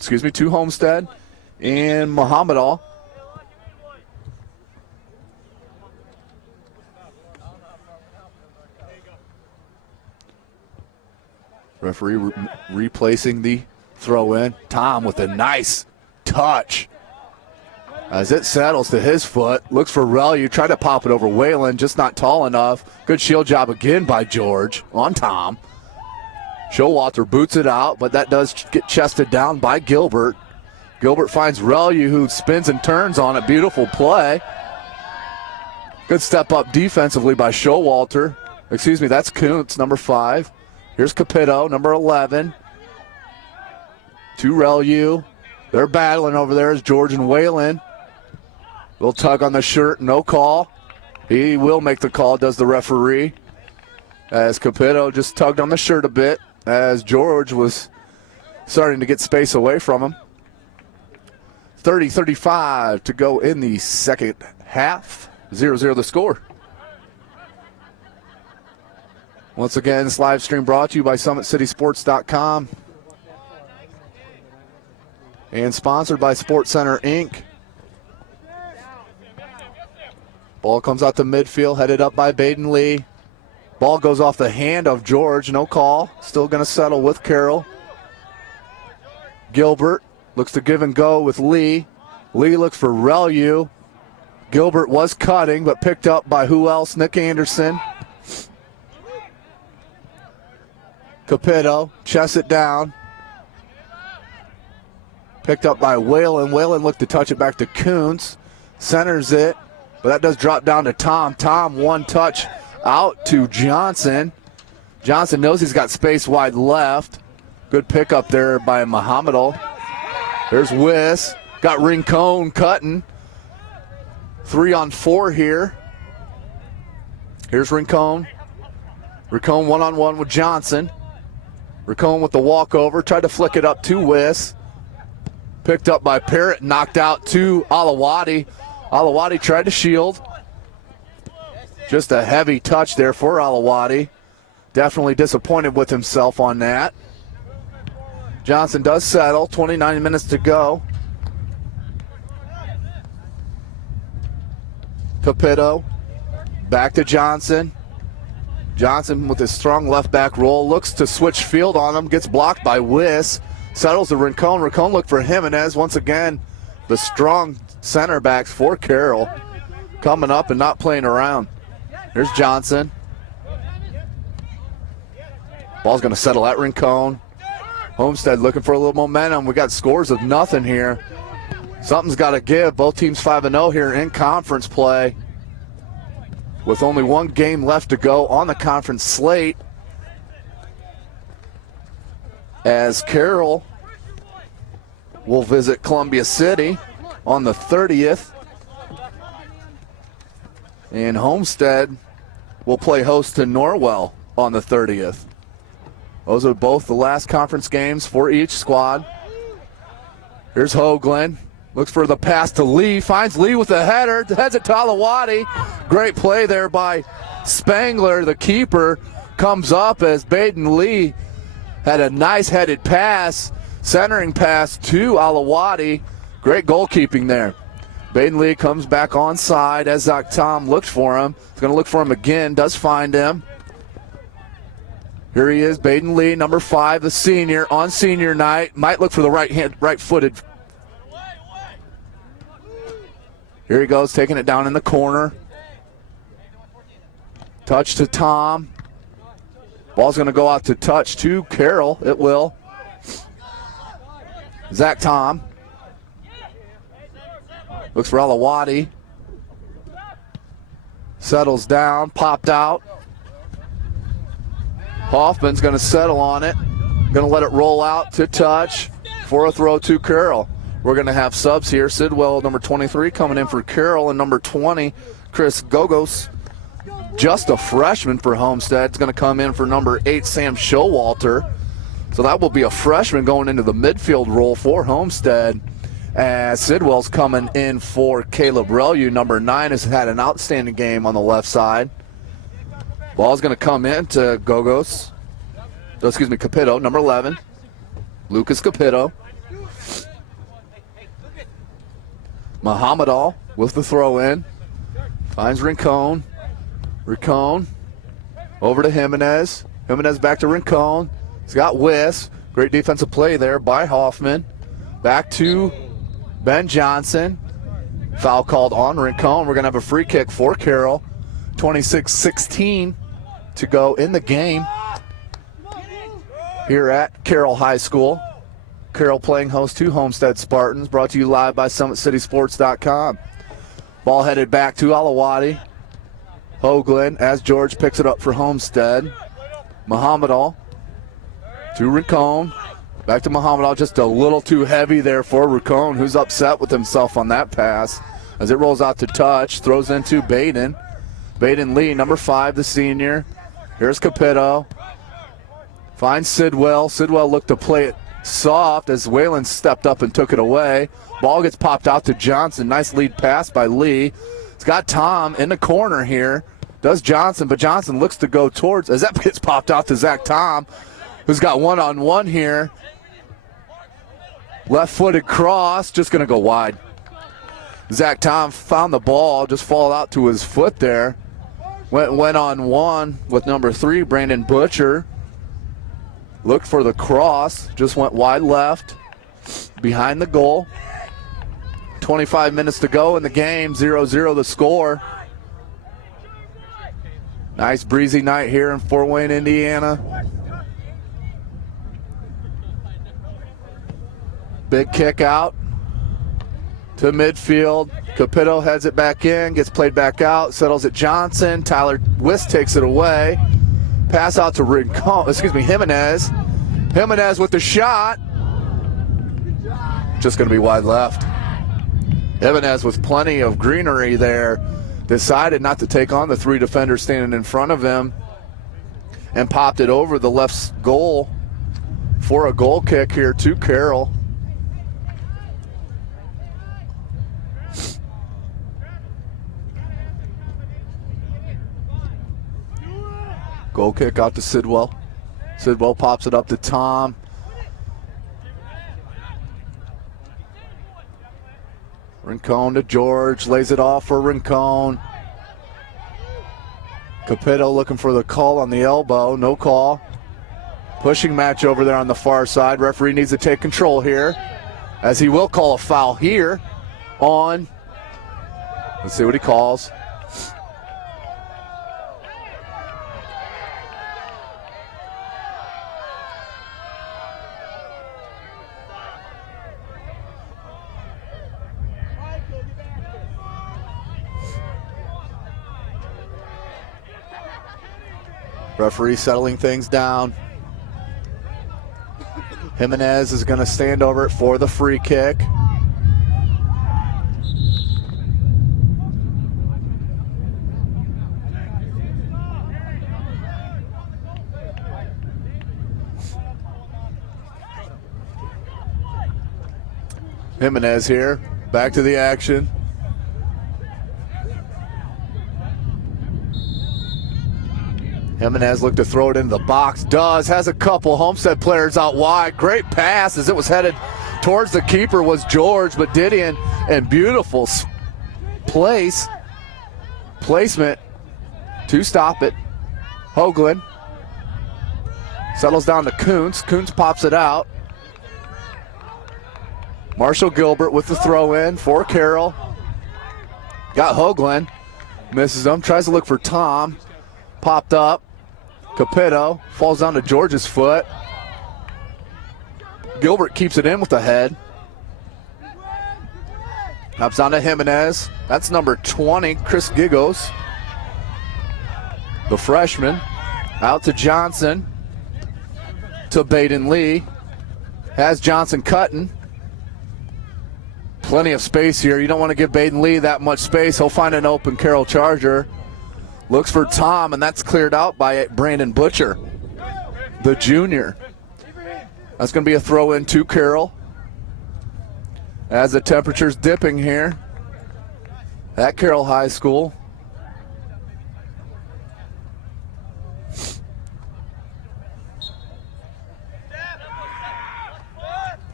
To Homestead and Mohamedal. Referee replacing the throw in. Tom with a nice touch. As it settles to his foot. Looks for Relu. Tried to pop it over Whalen. Just not tall enough. Good shield job again by George on Tom. Showalter boots it out, but that does get chested down by Gilbert. Gilbert finds Relu, who spins and turns on it. Beautiful play. Good step up defensively by Showalter. That's Kuntz, number 5. Here's Capito, number 11. To Relu. They're battling over there as George and Whalen. Little tug on the shirt, no call. He will make the call, does the referee, as Capito just tugged on the shirt a bit as George was starting to get space away from him. 30-35 to go in the second half. 0-0 the score. Once again, this live stream brought to you by SummitCitySports.com and sponsored by SportsCenter Inc. Ball comes out to midfield, headed up by Baden Lee. Ball goes off the hand of George, no call. Still going to settle with Carroll. Gilbert looks to give and go with Lee. Lee looks for Relu. Gilbert was cutting, but picked up by who else? Nick Anderson. Capito chests it down. Picked up by Whalen. Whalen looked to touch it back to Coons. Centers it, but that does drop down to Tom. Tom, one touch out to Johnson. Johnson knows he's got space wide left. Good pickup there by Mahamadal. There's Wiss. Got Rincon cutting. 3-on-4 here. Here's Rincon. Rincon one-on-one with Johnson. Rincon with the walkover. Tried to flick it up to Wiss. Picked up by Parrott. Knocked out to Alawati. Alawati tried to shield. Just a heavy touch there for Alawati. Definitely disappointed with himself on that. Johnson does settle. 29 minutes to go. Capito. Back to Johnson. Johnson with his strong left back roll. Looks to switch field on him. Gets blocked by Wiss. Settles to Rincon. Rincon looked for Jimenez. Once again, the strong center backs for Carroll coming up and not playing around. Here's Johnson. Ball's going to settle at Rincon. Homestead looking for a little momentum. We got scores of nothing here. Something's got to give. Both teams 5-0 here in conference play, with only one game left to go on the conference slate, as Carroll will visit Columbia City on the 30th, and Homestead will play host to Norwell on the 30th. Those are both the last conference games for each squad. Here's Hoagland. Looks for the pass to Lee. Finds Lee with a header. Heads it to Alawati. Great play there by Spangler, the keeper. Comes up as Baden Lee had a nice headed pass. Centering pass to Alawati. Great goalkeeping there. Baden Lee comes back onside as Zach Tom looked for him. He's going to look for him again. Does find him. Here he is, Baden Lee, number 5, the senior, on senior night. Might look for the right-footed. Here he goes, taking it down in the corner. Touch to Tom. Ball's going to go out to touch to Carroll. It will. Zach Tom. Looks for Alawati. Settles down, popped out. Hoffman's going to settle on it. Going to let it roll out to touch for a throw to Carroll. We're going to have subs here. Sidwell, number 23, coming in for Carroll, and number 20, Chris Gogos, just a freshman for Homestead. It's going to come in for number 8, Sam Showalter. So that will be a freshman going into the midfield role for Homestead, as Sidwell's coming in for Caleb Relu. Number 9 has had an outstanding game on the left side. Ball's going to come in to Capito, number 11. Lucas Capito. Mahamadal with the throw in. Finds Rincon. Rincon over to Jimenez. Jimenez back to Rincon. He's got Wiss. Great defensive play there by Hoffman. Back to Ben Johnson. Foul called on Rincon. We're going to have a free kick for Carroll. 26-16 to go in the game here at Carroll High School. Carroll playing host to Homestead Spartans, brought to you live by SummitCitySports.com. Ball headed back to Alawati. Hoagland as George picks it up for Homestead. Mahamadal to Rincon. Back to Mahamadal, just a little too heavy there for Rincon, who's upset with himself on that pass. As it rolls out to touch, throws into Baden. Baden Lee, number 5, the senior. Here's Capito. Finds Sidwell. Sidwell looked to play it soft as Whalen stepped up and took it away. Ball gets popped out to Johnson. Nice lead pass by Lee. It's got Tom in the corner here. Does Johnson, but Johnson looks to go towards, as that gets popped out to Zach Tom, who's got one-on-one here. Left-footed cross, just going to go wide. Zach Tom found the ball, just fall out to his foot there. Went on one with number 3, Brandon Butcher. Looked for the cross, just went wide left, behind the goal. 25 minutes to go in the game, 0-0 the score. Nice breezy night here in Fort Wayne, Indiana. Big kick out to midfield. Capito heads it back in, gets played back out, settles at Johnson. Tyler Wist takes it away. Pass out to Jimenez. Jimenez with the shot. Just going to be wide left. Jimenez with plenty of greenery there. Decided not to take on the 3 defenders standing in front of him and popped it over the left goal for a goal kick here to Carroll. Goal kick out to Sidwell. Sidwell pops it up to Tom. Rincon to George, lays it off for Rincon. Capito looking for the call on the elbow, no call. Pushing match over there on the far side. Referee needs to take control here, as he will call a foul here on, let's see what he calls. Referee settling things down. Jimenez is going to stand over it for the free kick. Jimenez here, back to the action. Jimenez looked to throw it into the box. Does. Has a couple Homestead players out wide. Great pass as it was headed towards the keeper was George, but Didion, and beautiful placement to stop it. Hoagland settles down to Kuntz. Kuntz pops it out. Marshall Gilbert with the throw in for Carroll. Got Hoagland. Misses him. Tries to look for Tom. Popped up. Capito falls down to George's foot. Gilbert keeps it in with the head. Comes down to Jimenez. That's number 20, Chris Gigos, the freshman. Out to Johnson. To Baden Lee. Has Johnson cutting. Plenty of space here. You don't want to give Baden Lee that much space. He'll find an open Carroll Charger. Looks for Tom, and that's cleared out by Brandon Butcher, the junior. That's going to be a throw in to Carroll. As the temperature's dipping here at Carroll High School.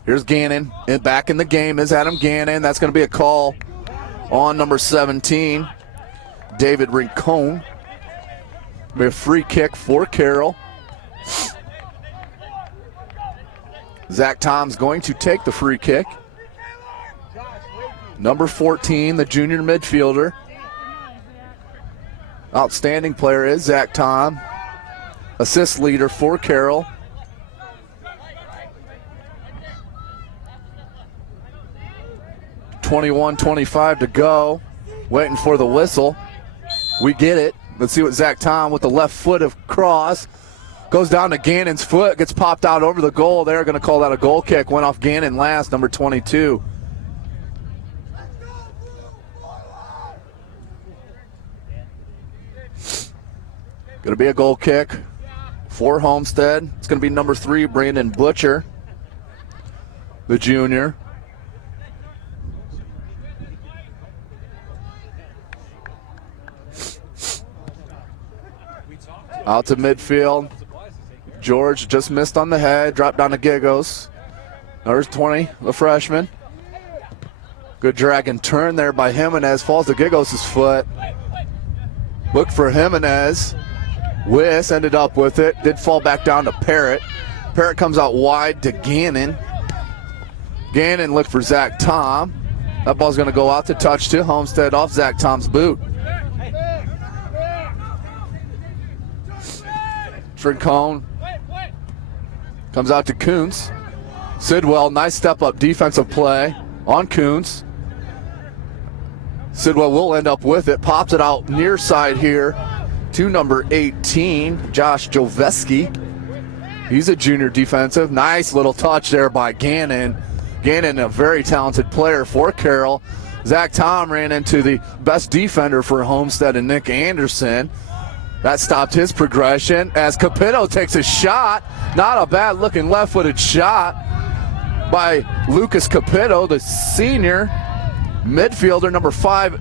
Here's Gannon, and back in the game is Adam Gannon. That's going to be a call on number 17. David Rincon. A free kick for Carroll. Zach Tom's going to take the free kick. Number 14, the junior midfielder. Outstanding player is Zach Tom. Assist leader for Carroll. .25 to go. Waiting for the whistle. We get it. Let's see what Zach Tom with the left foot of cross. Goes down to Gannon's foot. Gets popped out over the goal. They're going to call that a goal kick. Went off Gannon last, number 22. Going to be a goal kick for Homestead. It's going to be number 3, Brandon Butcher, the junior. Out to midfield. George just missed on the head, dropped down to Giggos. There's 20, the freshman. Good drag and turn there by Jimenez. Falls to Giggos' foot. Look for Jimenez. Wiss ended up with it. Did fall back down to Parrott. Parrott comes out wide to Gannon. Gannon looked for Zach Tom. That ball's going to go out to touch to Homestead off Zach Tom's boot. Trincone comes out to Kuntz. Sidwell, nice step-up defensive play on Kuntz. Sidwell will end up with it. Pops it out near side here to number 18, Josh Joveski. He's a junior defensive. Nice little touch there by Gannon. Gannon, a very talented player for Carroll. Zach Tom ran into the best defender for Homestead and Nick Anderson. That stopped his progression as Capito takes a shot. Not a bad looking left-footed shot by Lucas Capito, the senior midfielder, number 5,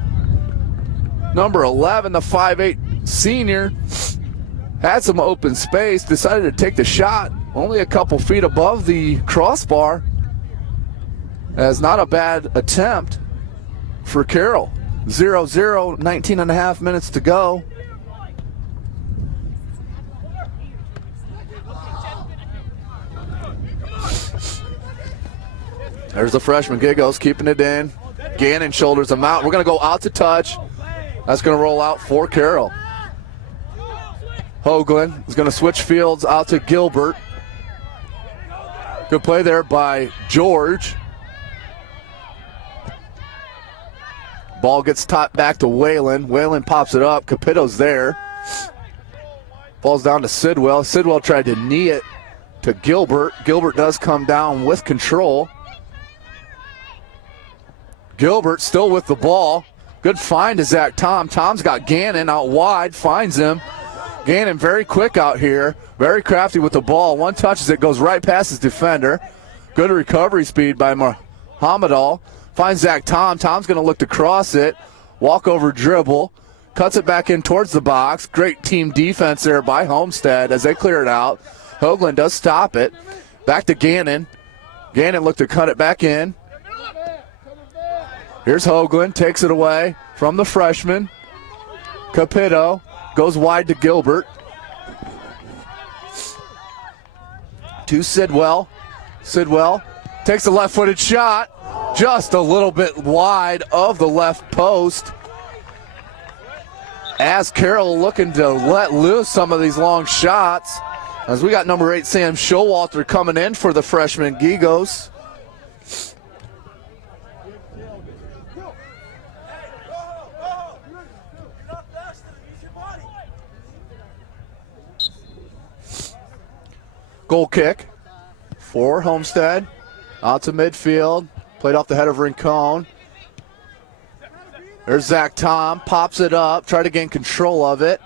number 11, the 5'8" senior. Had some open space, decided to take the shot only a couple feet above the crossbar. As not a bad attempt for Carroll. 0-0, 19 and a half minutes to go. There's the freshman Giggos keeping it in. Gannon shoulders him out. We're going to go out to touch. That's going to roll out for Carroll. Hoagland is going to switch fields out to Gilbert. Good play there by George. Ball gets topped back to Whalen. Whalen pops it up. Capito's there. Falls down to Sidwell. Sidwell tried to knee it to Gilbert. Gilbert does come down with control. Gilbert still with the ball. Good find to Zach Tom. Tom's got Gannon out wide, finds him. Gannon very quick out here, very crafty with the ball. One touches it, goes right past his defender. Good recovery speed by Mohamedal. Finds Zach Tom. Tom's going to look to cross it. Walk over dribble. Cuts it back in towards the box. Great team defense there by Homestead as they clear it out. Hoagland does stop it. Back to Gannon. Gannon looked to cut it back in. Here's Hoagland, takes it away from the freshman. Capito goes wide to Gilbert. To Sidwell. Sidwell takes a left-footed shot. Just a little bit wide of the left post. As Carroll looking to let loose some of these long shots. As we got number 8, Sam Showalter coming in for the freshman Giggos. Goal kick for Homestead. Out to midfield. Played off the head of Rincon. There's Zach Tom. Pops it up. Try to gain control of it.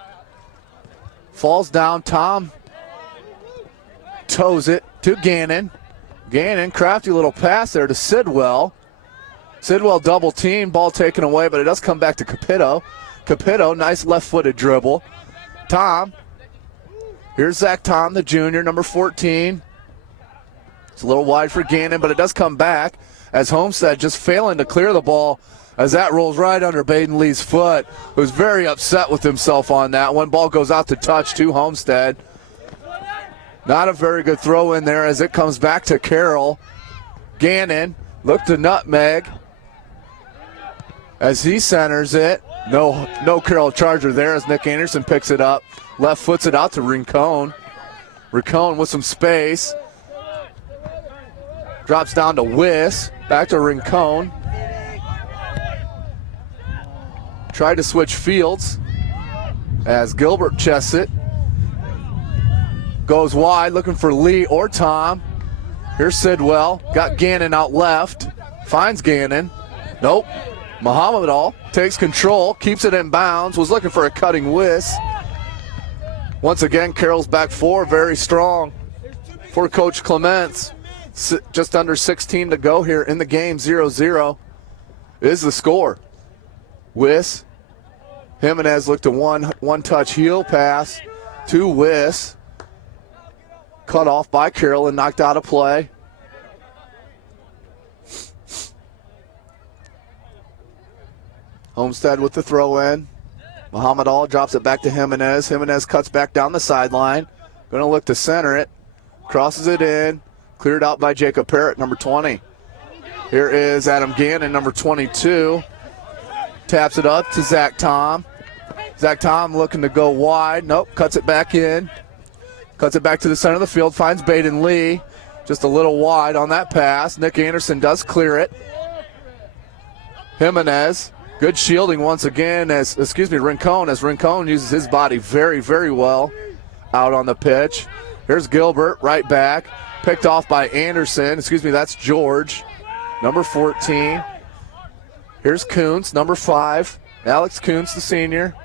Falls down. Tom toes it to Gannon. Gannon, crafty little pass there to Sidwell. Sidwell double team. Ball taken away, but it does come back to Capito. Capito, nice left-footed dribble. Tom. Here's Zach Tom, the junior, number 14. It's a little wide for Gannon, but it does come back as Homestead just failing to clear the ball as that rolls right under Baden Lee's foot, who's very upset with himself on that one. Ball goes out to touch to Homestead. Not a very good throw in there as it comes back to Carroll. Gannon look to nutmeg as he centers it. No Carroll Charger there as Nick Anderson picks it up. Left foots it out to Rincon. Rincon with some space. Drops down to Wiss. Back to Rincon. Tried to switch fields as Gilbert chests it. Goes wide looking for Lee or Tom. Here's Sidwell. Got Gannon out left. Finds Gannon. Nope. Mohamedal takes control. Keeps it in bounds. Was looking for a cutting Wiss. Once again, Carroll's back four, very strong for Coach Clements. Just under 16 to go here in the game, 0-0 is the score. Wiss, Jimenez looked to one-touch heel pass to Wiss. Cut off by Carroll and knocked out of play. Homestead with the throw in. Muhammad All drops it back to Jimenez. Jimenez cuts back down the sideline. Going to look to center it. Crosses it in. Cleared out by Jacob Parrott, number 20. Here is Adam Gannon, number 22. Taps it up to Zach Tom. Zach Tom looking to go wide. Nope, cuts it back in. Cuts it back to the center of the field. Finds Baden Lee. Just a little wide on that pass. Nick Anderson does clear it. Jimenez. Good shielding once again Rincon, as Rincon uses his body very, very well out on the pitch. Here's Gilbert, right back. Picked off by Anderson. That's George, number 14. Here's Kuntz, number 5. Alex Kuntz, the senior.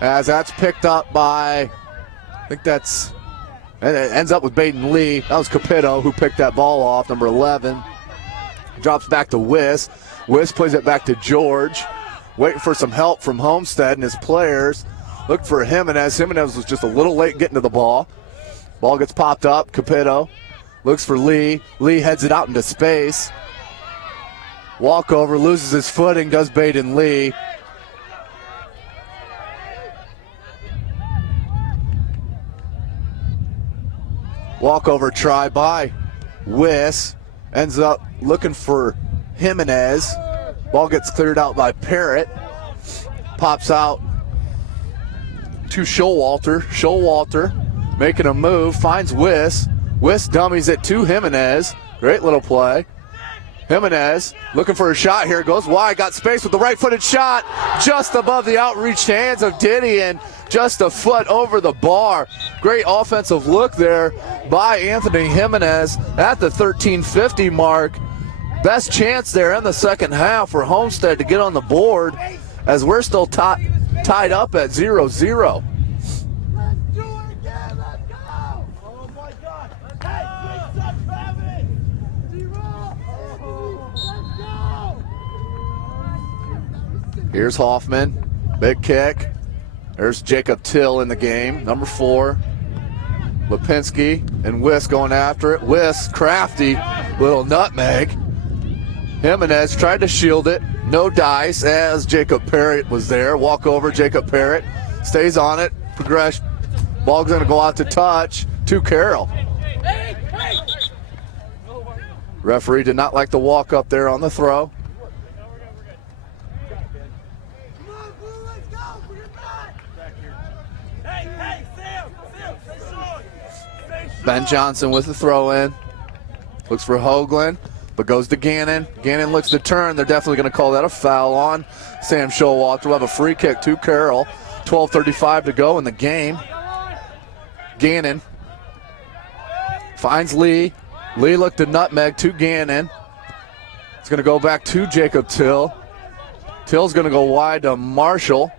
As that's picked up by, and it ends up with Baden Lee. That was Capito who picked that ball off, number 11. Drops back to Wiss. Wiss plays it back to George. Waiting for some help from Homestead and his players. Looked for Jimenez. Jimenez was just a little late getting to the ball. Ball gets popped up. Capito looks for Lee. Lee heads it out into space. Walkover, loses his footing, does Baden Lee. Walkover try by Wiss. Ends up looking for Jimenez. Ball gets cleared out by Parrott. Pops out to Showalter. Showalter making a move. Finds Wiss. Wiss dummies it to Jimenez. Great little play. Jimenez looking for a shot here. Goes wide. Got space with the right-footed shot. Just above the outreached hands of Didion. Just a foot over the bar. Great offensive look there by Anthony Jimenez at the 13:50 mark. Best chance there in the second half for Homestead to get on the board as we're still tied up at 0-0. Let's do it again. Let's go. Oh, my God. Hey, big suck, Travis. Let's go. Here's Hoffman. Big kick. There's Jacob Till in the game, number 4. Lipinski and Wiss going after it. Wiss, crafty, little nutmeg. Jimenez tried to shield it. No dice as Jacob Parrott was there. Walk over, Jacob Parrott stays on it. Progress. Ball's going to go out to touch to Carroll. Referee did not like the walk up there on the throw. Ben Johnson with the throw in. Looks for Hoagland, but goes to Gannon. Gannon looks to turn. They're definitely going to call that a foul on Sam Showalter. We'll have a free kick to Carroll. 12:35 to go in the game. Gannon finds Lee. Lee looked to nutmeg to Gannon. It's going to go back to Jacob Till. Till's going to go wide to Marshall.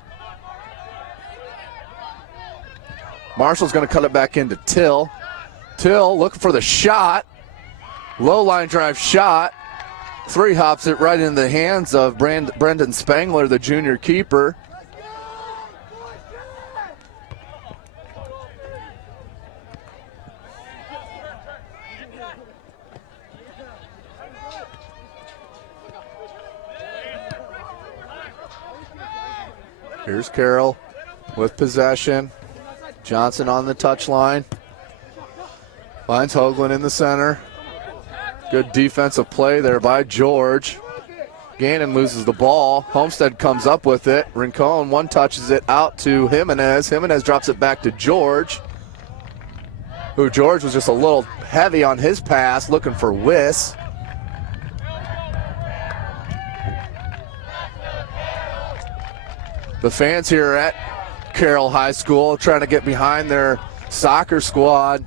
Marshall's going to cut it back into Till. Till looking for the shot. Low line drive shot. 3 hops it right into the hands of Brendan Spangler, the junior keeper. Here's Carroll with possession. Johnson on the touchline. Finds Hoagland in the center. Good defensive play there by George. Gannon loses the ball. Homestead comes up with it. Rincon one-touches it out to Jimenez. Jimenez drops it back to George, who George was just a little heavy on his pass, looking for Wiss. The fans here at Carroll High School trying to get behind their soccer squad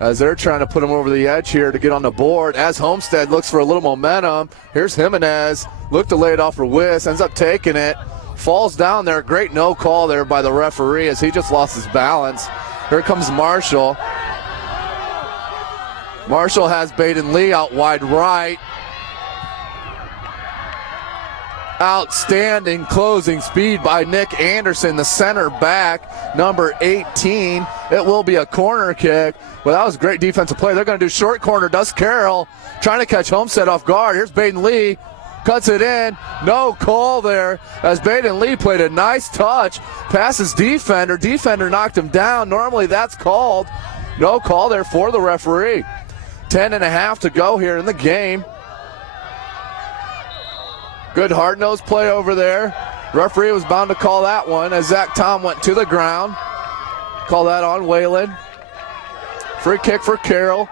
as they're trying to put them over the edge here to get on the board. As Homestead looks for a little momentum, here's Jimenez. Looked to lay it off for Wiss, ends up taking it. falls down there. Great no call there by the referee as he just lost his balance. Here comes Marshall. Marshall has Baden Lee out wide right. Outstanding closing speed by Nick Anderson, the center back, number 18. It will be a corner kick. Well, that was great defensive play. They're going to do short corner. Does Carroll trying to catch Homestead off guard. Here's Baden Lee. Cuts it in. No call there as Baden Lee played a nice touch. Passes defender. Defender knocked him down. Normally that's called. No call there for the referee. 10.5 to go here in the game. Good hard-nosed play over there. Referee was bound to call that one as Zach Tom went to the ground. Call that on Whalen. Free kick for Carroll.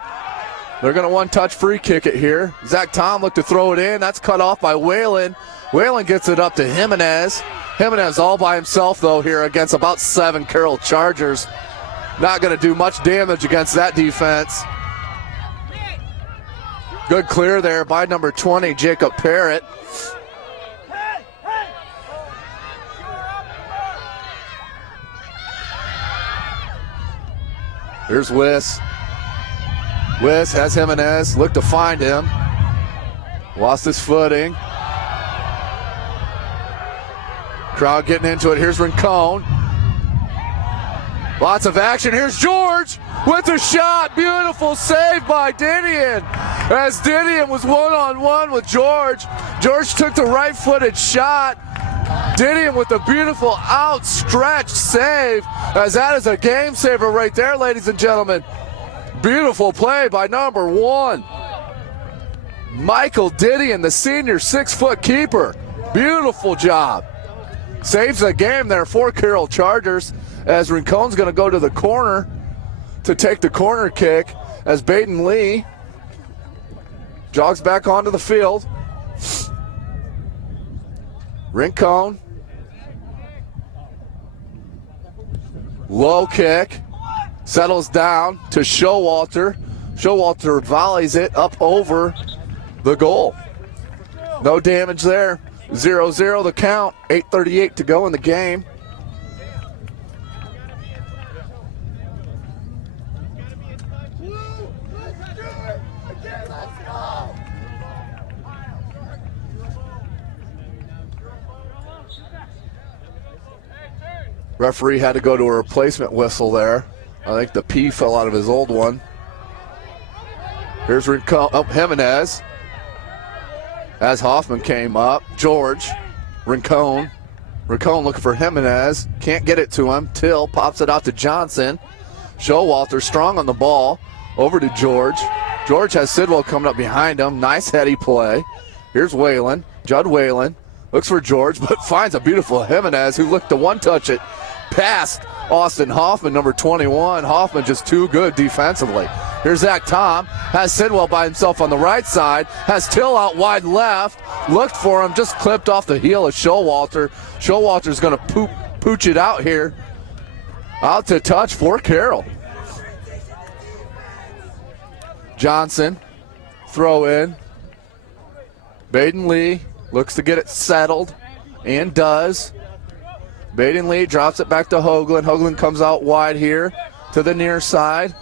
They're going to one-touch free kick it here. Zach Tom looked to throw it in. That's cut off by Whalen. Whalen gets it up to Jimenez. Jimenez all by himself, though, here against about 7 Carroll Chargers. Not going to do much damage against that defense. Good clear there by number 20, Jacob Parrott. Here's Wiss. Wiss has Jimenez. Look to find him. Lost his footing. Crowd getting into it. Here's Rincon. Lots of action. Here's George with a shot. Beautiful save by Didion. As Didion was one-on-one with George. George took the right-footed shot. Didion with a beautiful outstretched save, as that is a game saver right there, ladies and gentlemen. Beautiful play by number 1. Michael Didion, the senior 6-foot keeper. Beautiful job. Saves the game there for Carroll Chargers, as Rincon's going to go to the corner to take the corner kick as Baden Lee jogs back onto the field. Rincon. Low kick. Settles down to Showalter. Showalter volleys it up over the goal. No damage there. 0-0 the count. 8:38 to go in the game. Referee had to go to a replacement whistle there. I think the P fell out of his old one. Here's Rincon, Jimenez. As Hoffman came up, George, Rincon. Rincon looking for Jimenez. Can't get it to him. Till pops it out to Johnson. Showalter strong on the ball. Over to George. George has Sidwell coming up behind him. Nice heady play. Here's Whalen. Judd Whalen looks for George, but finds a beautiful Jimenez who looked to one-touch it past Austin Hoffman, number 21. Hoffman just too good defensively. Here's Zach Tom. Has Sidwell by himself on the right side. Has Till out wide left. Looked for him. Just clipped off the heel of Showalter. Showalter's going to pooch it out here. Out to touch for Carroll. Johnson. Throw in. Baden Lee looks to get it settled. And does. Baden Lee drops it back to Hoagland. Hoagland comes out wide here to the near side.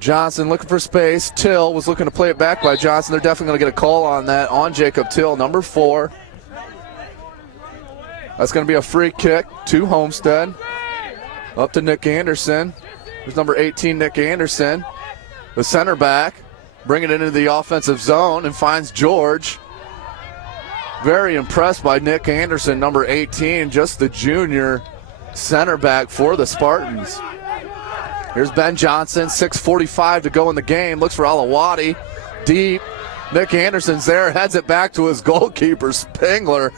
Johnson looking for space. Till was looking to play it back by Johnson. They're definitely going to get a call on that on Jacob Till, number 4. That's going to be a free kick to Homestead. Up to Nick Anderson. There's number 18, Nick Anderson. The center back bringing it into the offensive zone and finds George. Very impressed by Nick Anderson, number 18, just the junior center back for the Spartans. Here's Ben Johnson, 6:45 to go in the game. Looks for Alawati. Deep. Nick Anderson's there, heads it back to his goalkeeper, Spengler.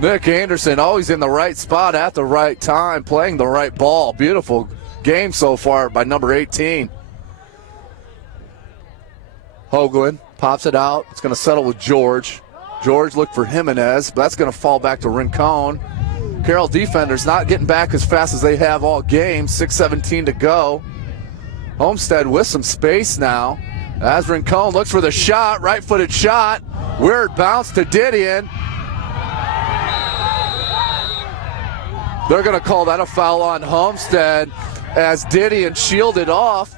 Nick Anderson always in the right spot at the right time, playing the right ball. Beautiful game so far by number 18. Hoagland pops it out. It's going to settle with George. George looked for Jimenez, but that's going to fall back to Rincon. Carroll defenders not getting back as fast as they have all game. 6:17 to go. Homestead with some space now. As Rincon looks for the shot, right-footed shot. Weird bounce to Didion. They're going to call that a foul on Homestead as Didion shielded off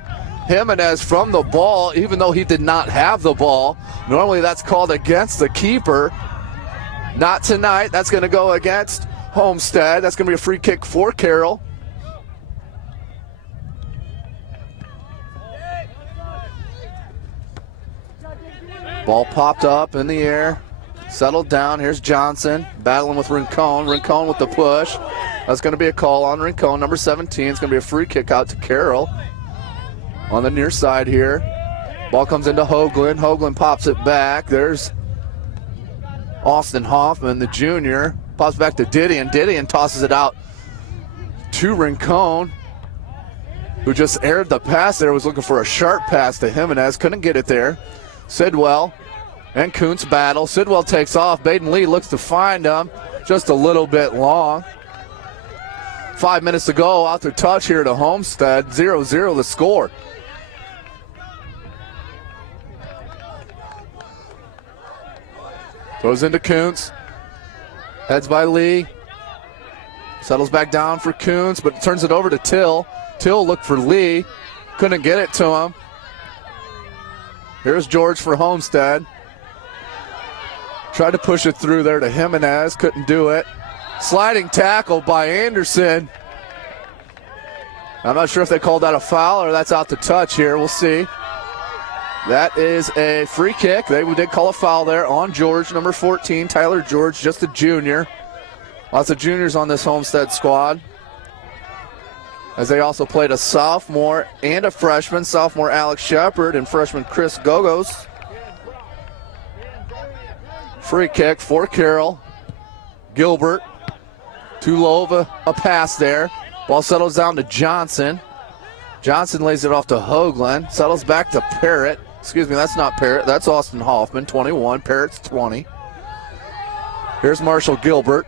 Jimenez from the ball, even though he did not have the ball. Normally that's called against the keeper. Not tonight. That's going to go against Homestead. That's going to be a free kick for Carroll. Ball popped up in the air, settled down. Here's Johnson battling with Rincon. Rincon with the push. That's going to be a call on Rincon. Number 17. It's going to be a free kick out to Carroll on the near side here. Ball comes into Hoagland. Hoagland pops it back. There's Austin Hoffman, the junior. Pops back to Didion. Didion tosses it out to Rincon, who just aired the pass there. Was looking for a sharp pass to Jimenez. Couldn't get it there. Sidwell and Kuntz battle. Sidwell takes off. Baden Lee looks to find him. Just a little bit long. 5 minutes to go. Out to touch here to Homestead. 0-0 the score. Throws into Kuntz. Heads by Lee. Settles back down for Kuntz, but turns it over to Till. Till looked for Lee. Couldn't get it to him. Here's George for Homestead. Tried to push it through there to Jimenez. Couldn't do it. Sliding tackle by Anderson. I'm not sure if they called that a foul or that's out to touch here. We'll see. That is a free kick. They did call a foul there on George, number 14, Tyler George, just a junior. Lots of juniors on this Homestead squad, as they also played a sophomore and a freshman, sophomore Alex Shepard and freshman Chris Gogos. Free kick for Carroll. Gilbert, too low of a pass there. Ball settles down to Johnson. Johnson lays it off to Hoagland. Settles back to Parrott. Excuse me, that's not Parrott. That's Austin Hoffman, 21. Parrott's 20. Here's Marshall Gilbert.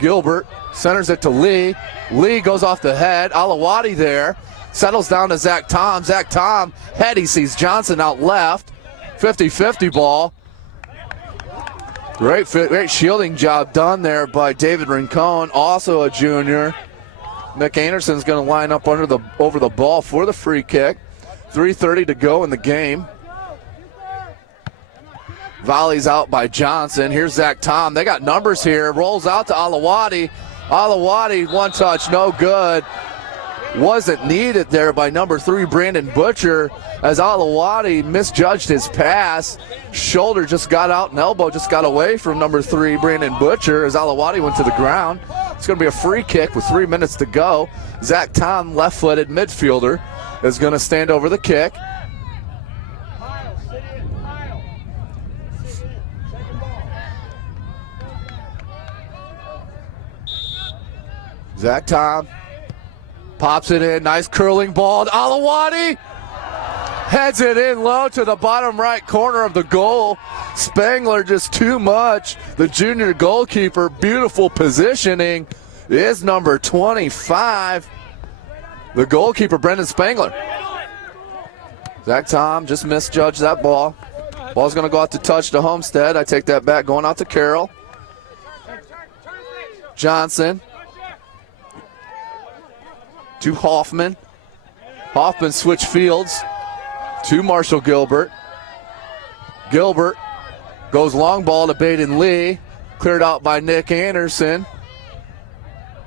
Gilbert centers it to Lee. Lee goes off the head. Alawati there. Settles down to Zach Tom. Zach Tom, head. He sees Johnson out left. 50-50 ball. Great shielding job done there by David Rincon, also a junior. Nick Anderson's going to line up over the ball for the free kick. 3:30 to go in the game. Volley's out by Johnson. Here's Zach Tom. They got numbers here. Rolls out to Alawati. Alawati, one touch, no good. Wasn't needed there by number 3, Brandon Butcher, as Alawati misjudged his pass. Shoulder just got out and elbow just got away from number 3, Brandon Butcher, as Alawati went to the ground. It's going to be a free kick with 3 minutes to go. Zach Tom, left-footed midfielder, is going to stand over the kick. Zach Tom pops it in. Nice curling ball. Alawati heads it in low to the bottom right corner of the goal. Spangler just too much. The junior goalkeeper, beautiful positioning, is number 25. The goalkeeper, Brendan Spangler. Zach Tom just misjudged that ball. Ball's going to go out to touch to Homestead. I take that back, going out to Carroll. Johnson to Hoffman. Hoffman switch fields to Marshall Gilbert. Gilbert goes long ball to Baden Lee. Cleared out by Nick Anderson.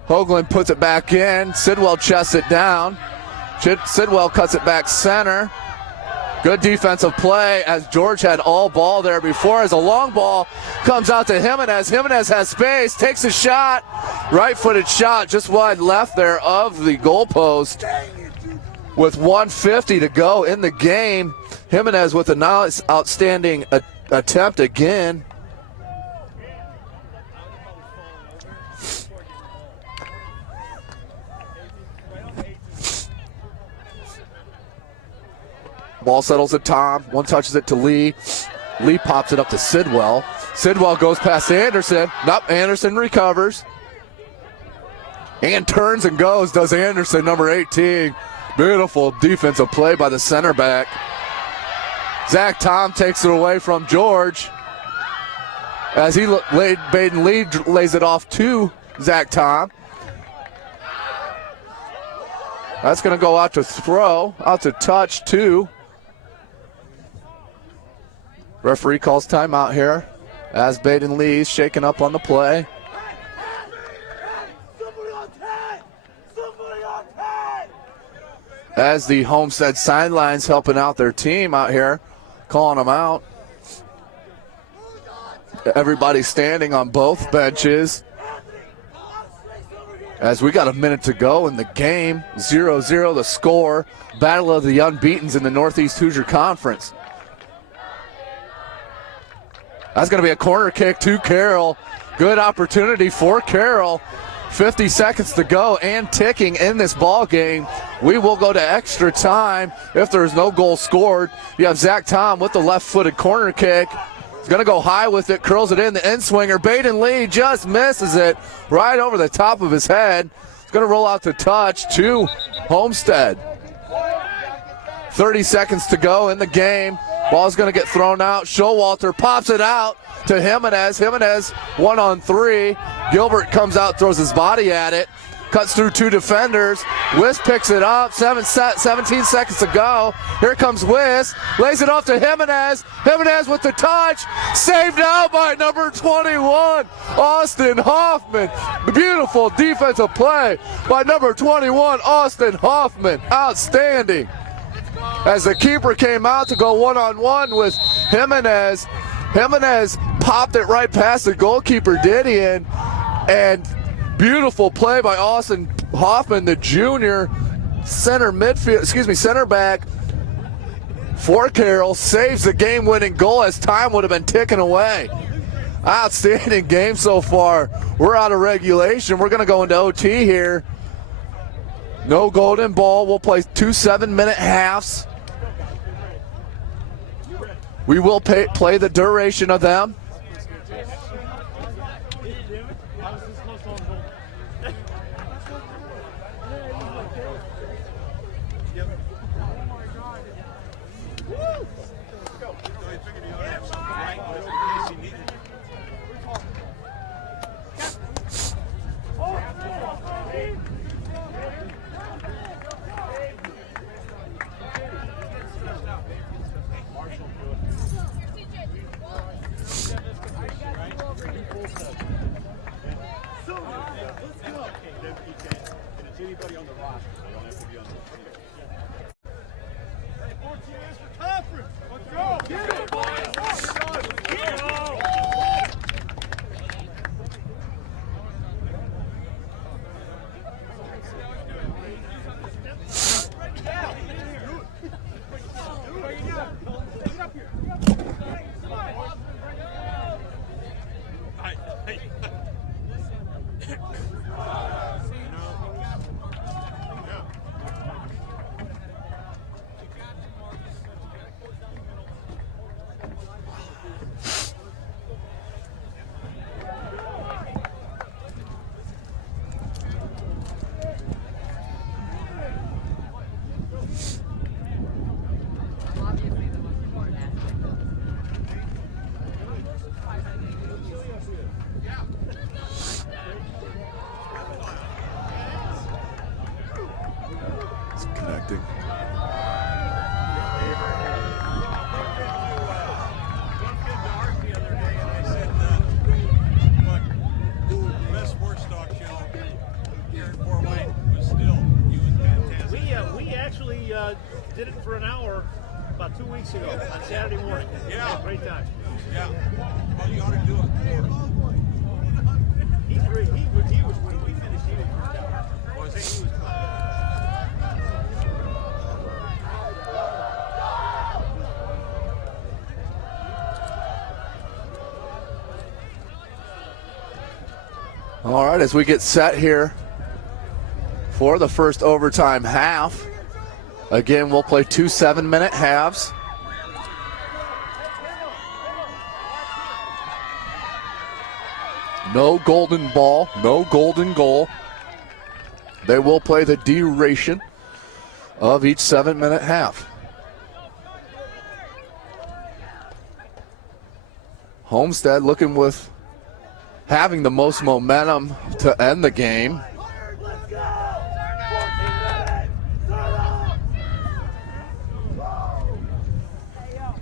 Hoagland puts it back in. Sidwell chests it down. Sidwell cuts it back center. Good defensive play as George had all ball there before, as a long ball comes out to Jimenez. Jimenez has space, takes a shot. Right-footed shot just wide left there of the goalpost. With 1:50 to go in the game, Jimenez with a nice outstanding attempt again. Ball settles at Tom. One touches it to Lee. Lee pops it up to Sidwell. Sidwell goes past Anderson. Nope, Anderson recovers. And turns and goes, does Anderson, number 18. Beautiful defensive play by the center back. Zach Tom takes it away from George. As Baden Lee lays it off to Zach Tom. That's going to go out to throw, out to touch too. Referee calls timeout here as Baden Lee's shaking up on the play. As the Homestead sidelines helping out their team out here, calling them out. Everybody standing on both benches. As we got a minute to go in the game, 0-0 the score. Battle of the unbeatens in the Northeast Hoosier Conference. That's going to be a corner kick to Carroll. Good opportunity for Carroll. 50 seconds to go and ticking in this ball game. We will go to extra time if there is no goal scored. You have Zach Tom with the left-footed corner kick. He's going to go high with it, curls it in, the in-swinger. Baden Lee just misses it right over the top of his head. It's going to roll out to touch to Homestead. 30 seconds to go in the game. Ball's going to get thrown out. Showalter pops it out to Jimenez. Jimenez 1-on-3. Gilbert comes out, throws his body at it. Cuts through two defenders. Wiss picks it up. 17 seconds to go. Here comes Wiss. Lays it off to Jimenez. Jimenez with the touch. Saved out by number 21, Austin Hoffman. Beautiful defensive play by number 21, Austin Hoffman. Outstanding. As the keeper came out to go one-on-one with Jimenez. Jimenez popped it right past the goalkeeper, Didion, and beautiful play by Austin Hoffman, the junior center back for Carroll. Saves the game-winning goal as time would have been ticking away. Outstanding game so far. We're out of regulation. We're going to go into OT here. No golden ball. We'll play 2 7-minute halves. We will play the duration of them. Did it for an hour about 2 weeks ago on Saturday morning. Yeah. Great time. Yeah. Well, you ought to do it more. He's great. He was when we finished, he was turned out. Well, I think he was All right, as we get set here for the first overtime half. Again, we'll play 2 7-minute halves. No golden ball, no golden goal. They will play the duration of each 7-minute half. Homestead looking with having the most momentum to end the game. Let's go! 14 minutes!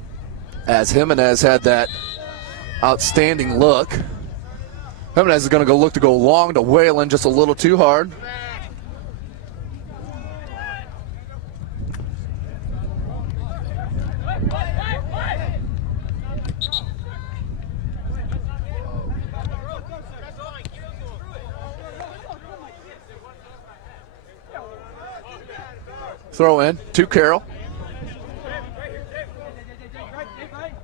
As Jimenez had that outstanding look. Jimenez is going to look to go long to Whalen, just a little too hard. Throw in to Carroll.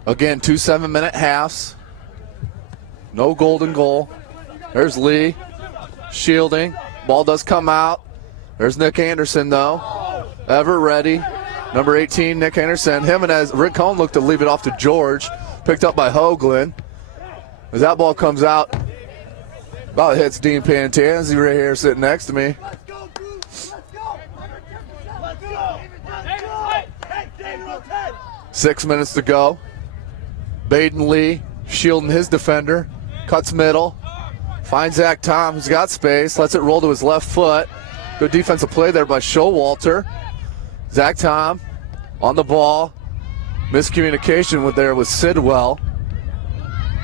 Again, 2 7-minute halves. No golden goal. There's Lee shielding. Ball does come out. There's Nick Anderson, though. Ever ready. Number 18, Nick Anderson. Jimenez, Rick Cohn looked to leave it off to George. Picked up by Hoagland. As that ball comes out, about hits Dean Pantanzi right here sitting next to me. Let's go, Bruce! Let's go! Let's go! Let's go! Hey, David on 10! 6 minutes to go. Baden Lee shielding his defender. Cuts middle. Finds Zach Tom, who's got space. Lets it roll to his left foot. Good defensive play there by Showalter. Zach Tom on the ball. Miscommunication with Sidwell.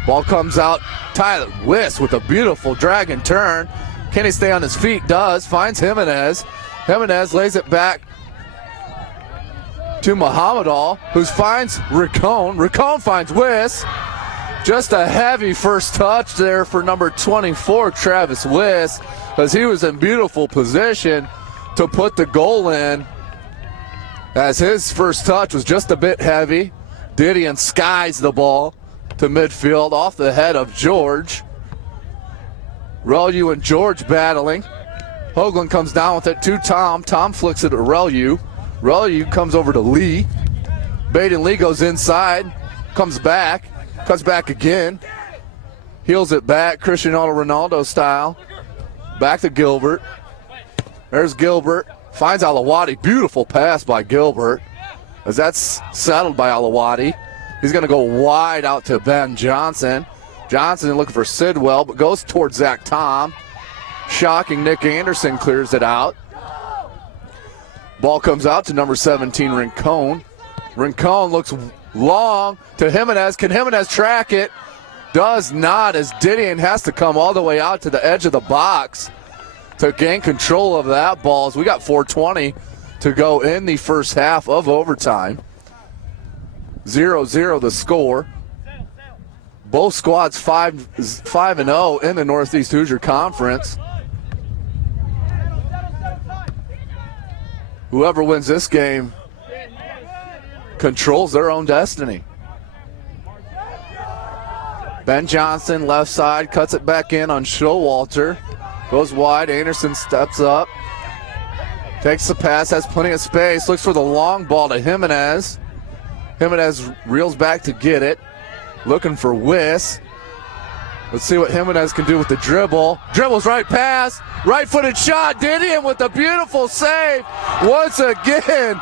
Ball comes out. Tyler Wiss with a beautiful drag and turn. Can he stay on his feet? Does. Finds Jimenez. Jimenez lays it back to Muhammadal, who finds Riccone. Riccone finds Wiss. Just a heavy first touch there for number 24, Travis Wiss, as he was in beautiful position to put the goal in, as his first touch was just a bit heavy. Didion skies the ball to midfield off the head of George. Relu and George battling. Hoagland comes down with it to Tom. Tom flicks it to Relu. Relu comes over to Lee. Baden Lee goes inside, comes back, cuts back again, heels it back, Cristiano Ronaldo style. Back to Gilbert. There's Gilbert. Finds Alawati. Beautiful pass by Gilbert. As that's settled by Alawati. He's going to go wide out to Ben Johnson. Johnson looking for Sidwell, but goes towards Zach Tom. Shocking, Nick Anderson clears it out. Ball comes out to number 17, Rincon. Rincon looks long to Jimenez. Can Jimenez track it? Does not, as Didion has to come all the way out to the edge of the box to gain control of that ball, as we got 4:20 to go in the first half of overtime. 0-0 the score. Both squads 5-0 in the Northeast Hoosier Conference. Whoever wins this game controls their own destiny. Ben Johnson, left side, cuts it back in on Showalter. Goes wide, Anderson steps up. Takes the pass, has plenty of space, looks for the long ball to Jimenez. Jimenez reels back to get it. Looking for Wiss. Let's see what Jimenez can do with the dribble. Dribbles right past. Right-footed shot. Didion with a beautiful save. Once again,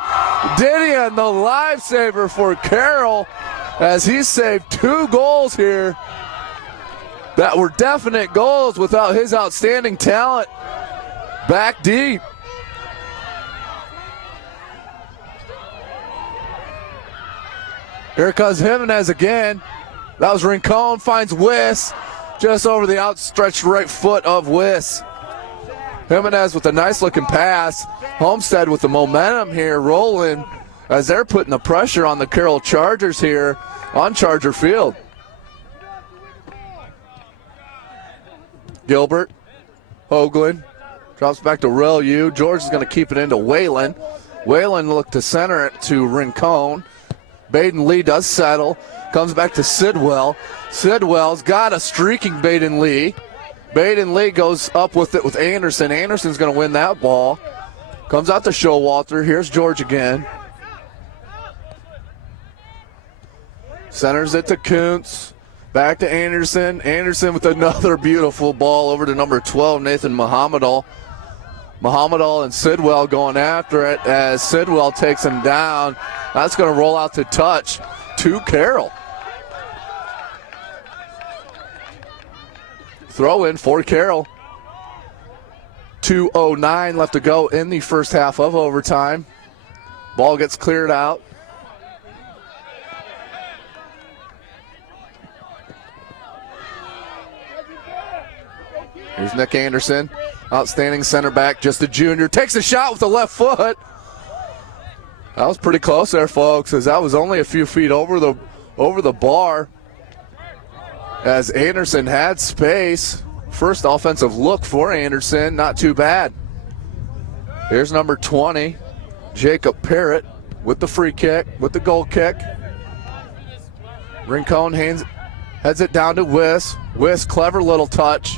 Didion the lifesaver for Carroll, as he saved 2 goals here that were definite goals without his outstanding talent back deep. Here comes Jimenez again. That was Rincon, finds Wiss just over the outstretched right foot of Wiss. Jimenez with a nice looking pass. Homestead with the momentum here rolling as they're putting the pressure on the Carroll Chargers here on Charger Field. Gilbert, Hoagland, drops back to Relu. George is going to keep it into Whalen. Whalen looked to center it to Rincon. Baden Lee does settle. Comes back to Sidwell. Sidwell's got a streaking Baden Lee. Baden Lee goes up with it with Anderson. Anderson's going to win that ball. Comes out to Showalter. Here's George again. Centers it to Kuntz. Back to Anderson. Anderson with another beautiful ball over to number 12, Nathan Muhammadal. Muhammadal and Sidwell going after it as Sidwell takes him down. That's going to roll out to touch to Carroll. throw in for Carroll. 2:09 left to go in the first half of overtime. Ball gets cleared out. Here's Nick Anderson, outstanding center back, just a junior. Takes a shot with the left foot. That was pretty close there, folks, as that was only a few feet over the bar. As Anderson had space. First offensive look for Anderson, not too bad. Here's number 20, Jacob Parrott, with the free kick, with the goal kick. Rincon heads it down to Wiss. Wiss, clever little touch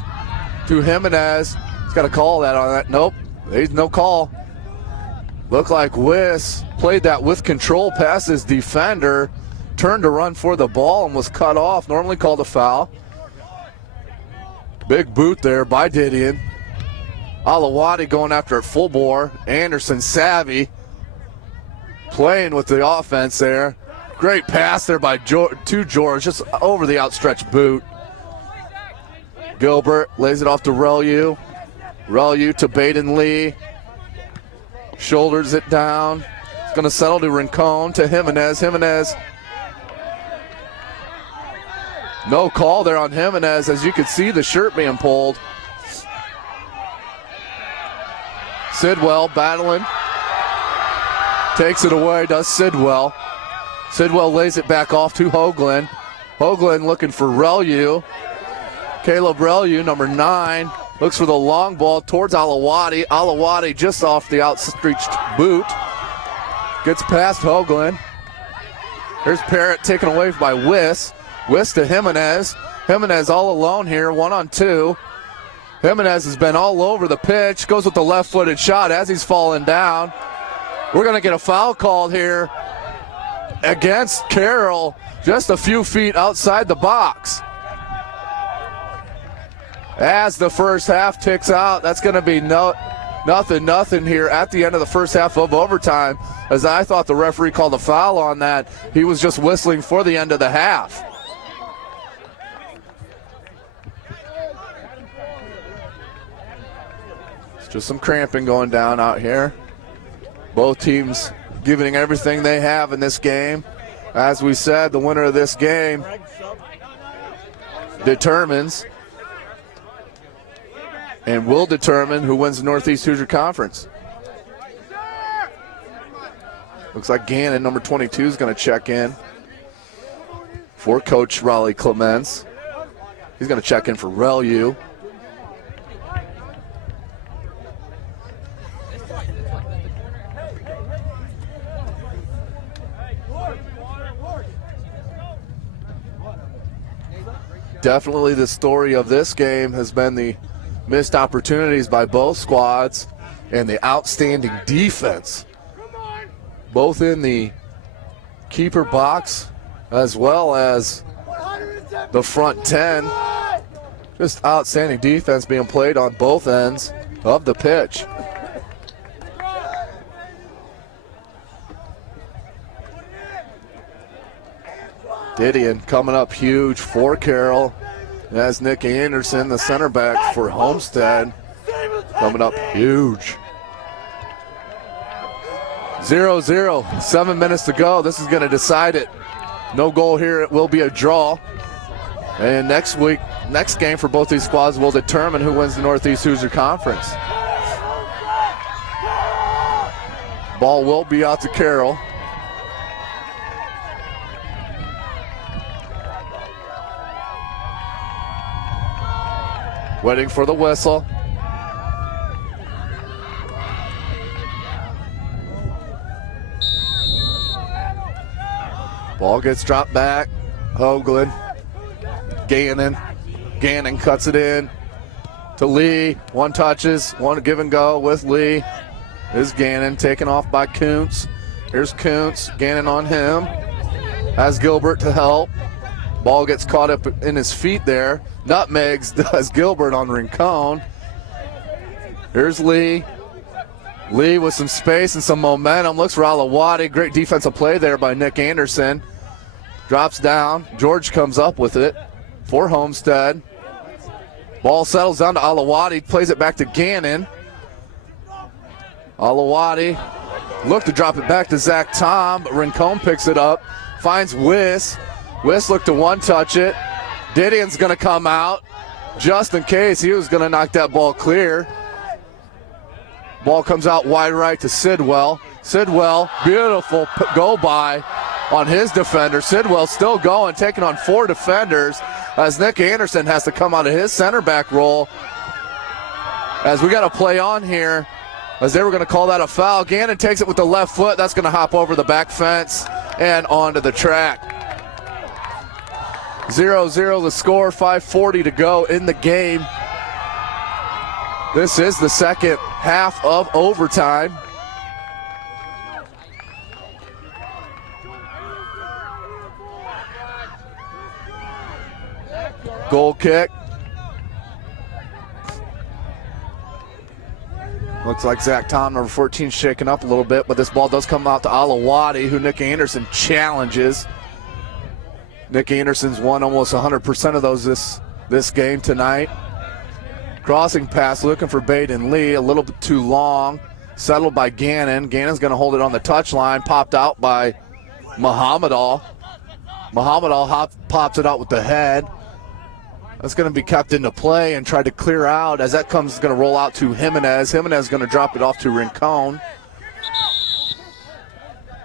to Jimenez. He's got a call that on that. Nope, there's no call. Looked like Wiss played that with control past his defender, turned to run for the ball and was cut off. Normally called a foul. Big boot there by Didion. Alawati going after it full bore. Anderson savvy. Playing with the offense there. Great pass there by to George, just over the outstretched boot. Gilbert lays it off to Relu. Relu to Baden Lee. Shoulders it down. It's going to settle to Rincon, to Jimenez. Jimenez. No call there on Jimenez, as you could see the shirt being pulled. Sidwell battling. Takes it away, does Sidwell. Sidwell lays it back off to Hoagland. Hoagland looking for Relu. Caleb Relu, number 9, looks for the long ball towards Alawati. Alawati just off the outstretched boot. Gets past Hoagland. Here's Parrott taken away by Wiss. Wiss to Jimenez. Jimenez all alone here, 1-on-2. Jimenez has been all over the pitch. Goes with the left-footed shot as he's falling down. We're going to get a foul called here against Carroll, just a few feet outside the box. As the first half ticks out, that's going to be nothing here at the end of the first half of overtime, as I thought the referee called a foul on that. He was just whistling for the end of the half. It's just some cramping going down out here. Both teams giving everything they have in this game. As we said, the winner of this game determines and will determine who wins the Northeast Hoosier Conference. Looks like Gannon, number 22, is going to check in for Coach Raleigh Clements. He's going to check in for Relu. Definitely the story of this game has been the missed opportunities by both squads and the outstanding defense, both in the keeper box as well as the front 10. Just outstanding defense being played on both ends of the pitch. Didion coming up huge for Carroll. As Nick Anderson, the center back for Homestead, coming up huge. 0-0, 7 minutes to go. This is going to decide it. No goal here. It will be a draw. And next game for both these squads will determine who wins the Northeast Hoosier Conference. Ball will be out to Carroll. Waiting for the whistle. Ball gets dropped back. Hoagland. Gannon cuts it in to Lee. One touches, one give and go with Lee. Is Gannon taken off by Kuntz. Here's Kuntz. Gannon on him. Has Gilbert to help. Ball gets caught up in his feet there. Nutmegs does Gilbert on Rincon. Here's Lee. Lee with some space and some momentum. Looks for Alawati. Great defensive play there by Nick Anderson. Drops down. George comes up with it for Homestead. Ball settles down to Alawadi, plays it back to Gannon. Alawadi looked to drop it back to Zach Tom, but Rincon picks it up, finds Wiss. Wiss looked to one-touch it. Didion's going to come out just in case. He was going to knock that ball clear. Ball comes out wide right to Sidwell. Sidwell, beautiful go by on his defender. Sidwell still going, taking on 4 defenders as Nick Anderson has to come out of his center back role. As we got to play on here, as they were going to call that a foul. Gannon takes it with the left foot. That's going to hop over the back fence and onto the track. 0-0 the score, 5:40 to go in the game. This is the second half of overtime. Goal kick. Looks like Zach Tom, number 14, shaking up a little bit, but this ball does come out to Alawadi, who Nick Anderson challenges. Nick Anderson's won almost 100% of those this game tonight. Crossing pass, looking for Baden Lee, a little bit too long. Settled by Gannon. Gannon's going to hold it on the touchline, popped out by Muhammadal. Muhammadal pops it out with the head. That's going to be kept into play and tried to clear out as that comes going to roll out to Jimenez. Jimenez is going to drop it off to Rincon.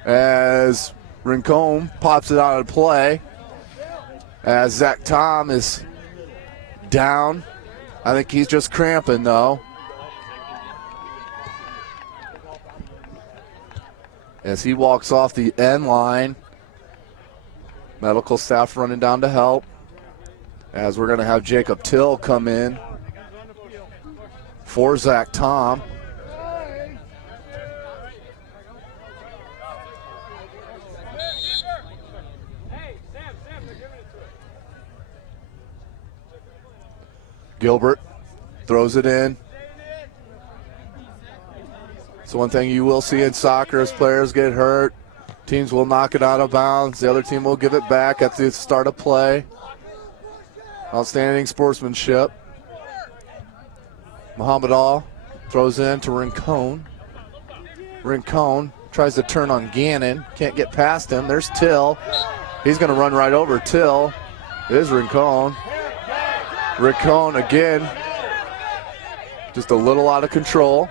As Rincon pops it out of play. As Zach Tom is down. I think he's just cramping though. As he walks off the end line. Medical staff running down to help. As we're going to have Jacob Till come in for Zach Tom. Gilbert throws it in. So one thing you will see in soccer is players get hurt. Teams will knock it out of bounds. The other team will give it back at the start of play. Outstanding sportsmanship. Muhammadal throws in to Rincon. Rincon tries to turn on Gannon. Can't get past him. There's Till. He's going to run right over Till. It is Rincon. Rincon again. Just a little out of control.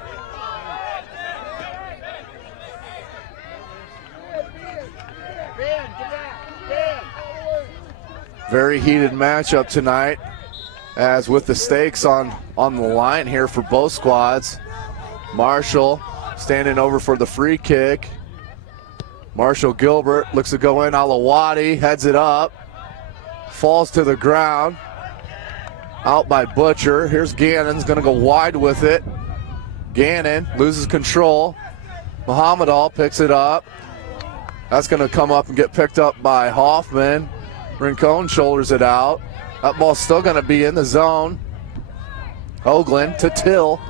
Very heated matchup tonight, as with the stakes on the line here for both squads. Marshall standing over for the free kick. Marshall Gilbert looks to go in. Alawadi heads it up. Falls to the ground. Out by Butcher. Here's Gannon's going to go wide with it. Gannon loses control. Muhammadal picks it up. That's going to come up and get picked up by Hoffman. Rincon shoulders it out. That ball's still going to be in the zone. Hoagland to Till.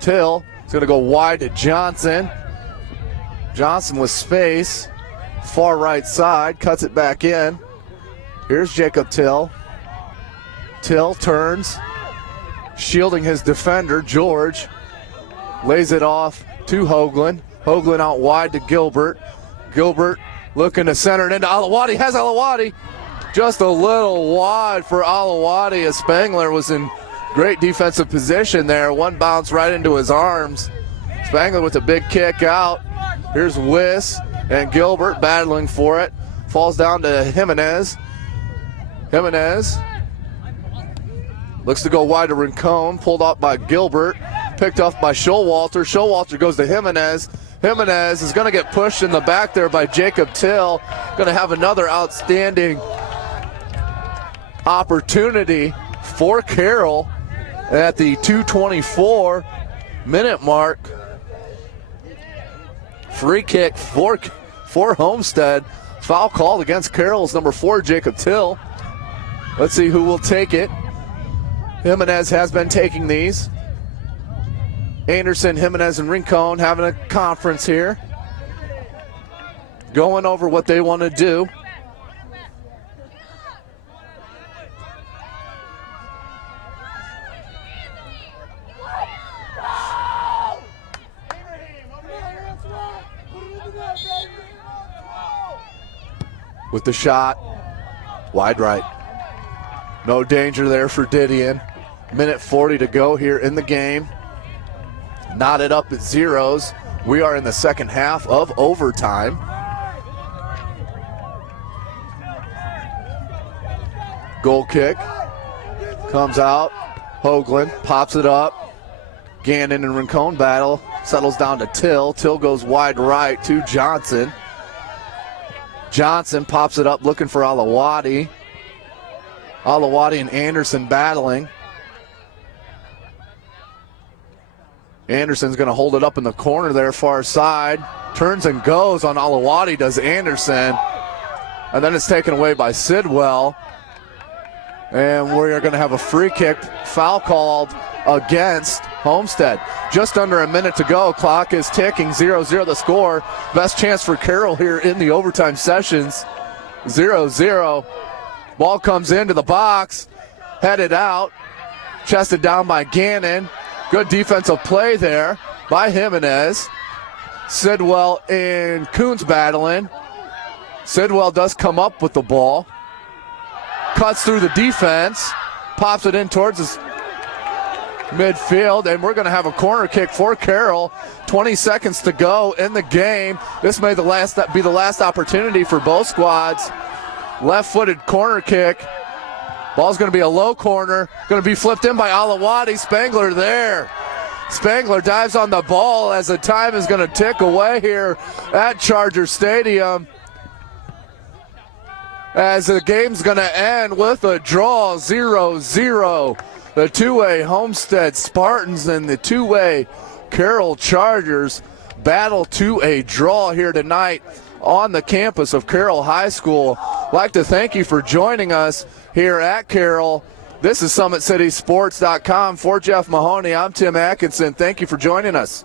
Till is going to go wide to Johnson. Johnson with space. Far right side. Cuts it back in. Here's Jacob Till. Till turns. Shielding his defender, George. Lays it off to Hoagland. Hoagland out wide to Gilbert. Gilbert looking to center it into Alawadi. Has Alawadi. Just a little wide for Alawadi as Spangler was in great defensive position there. One bounce right into his arms. Spangler with a big kick out. Here's Wiss and Gilbert battling for it. Falls down to Jimenez. Jimenez looks to go wide to Rincon. Pulled up by Gilbert. Picked off by Showalter. Showalter goes to Jimenez. Jimenez is going to get pushed in the back there by Jacob Till. Going to have another outstanding opportunity for Carroll at the 2:24-minute mark. Free kick for Homestead. Foul called against Carroll's number 4, Jacob Till. Let's see who will take it. Jimenez has been taking these. Anderson, Jimenez, and Rincon having a conference here. Going over what they want to do. with the shot. Wide right. No danger there for Didion. Minute 40 to go here in the game. Knotted up at zeros. We are in the second half of overtime. Goal kick. Comes out. Hoagland pops it up. Gannon and Rincon battle. Settles down to Till. Till goes wide right to Johnson. Johnson pops it up looking for Alawadi. Alawadi and Anderson battling. Anderson's going to hold it up in the corner there, far side. Turns and goes on Alawadi, does Anderson. And then it's taken away by Sidwell. And we're going to have a free kick, foul called against Homestead. Just under a minute to go. Clock is ticking, 0-0 the score. Best chance for Carroll here in the overtime sessions. 0-0. Ball comes into the box, headed out, chested down by Gannon. Good defensive play there by Jimenez. Sidwell and Coons battling. Sidwell does come up with the ball. Cuts through the defense. Pops it in towards his midfield. And we're going to have a corner kick for Carroll. 20 seconds to go in the game. This may be the last opportunity for both squads. Left-footed corner kick. Ball's going to be a low corner. Going to be flipped in by Alawadi. Spangler there. Spangler dives on the ball as the time is going to tick away here at Charger Stadium. As the game's going to end with a draw, 0-0. The 2A Homestead Spartans and the 2A Carroll Chargers battle to a draw here tonight on the campus of Carroll High School. I'd like to thank you for joining us here at Carroll. This is SummitCitySports.com. For Jeff Mahoney, I'm Tim Atkinson. Thank you for joining us.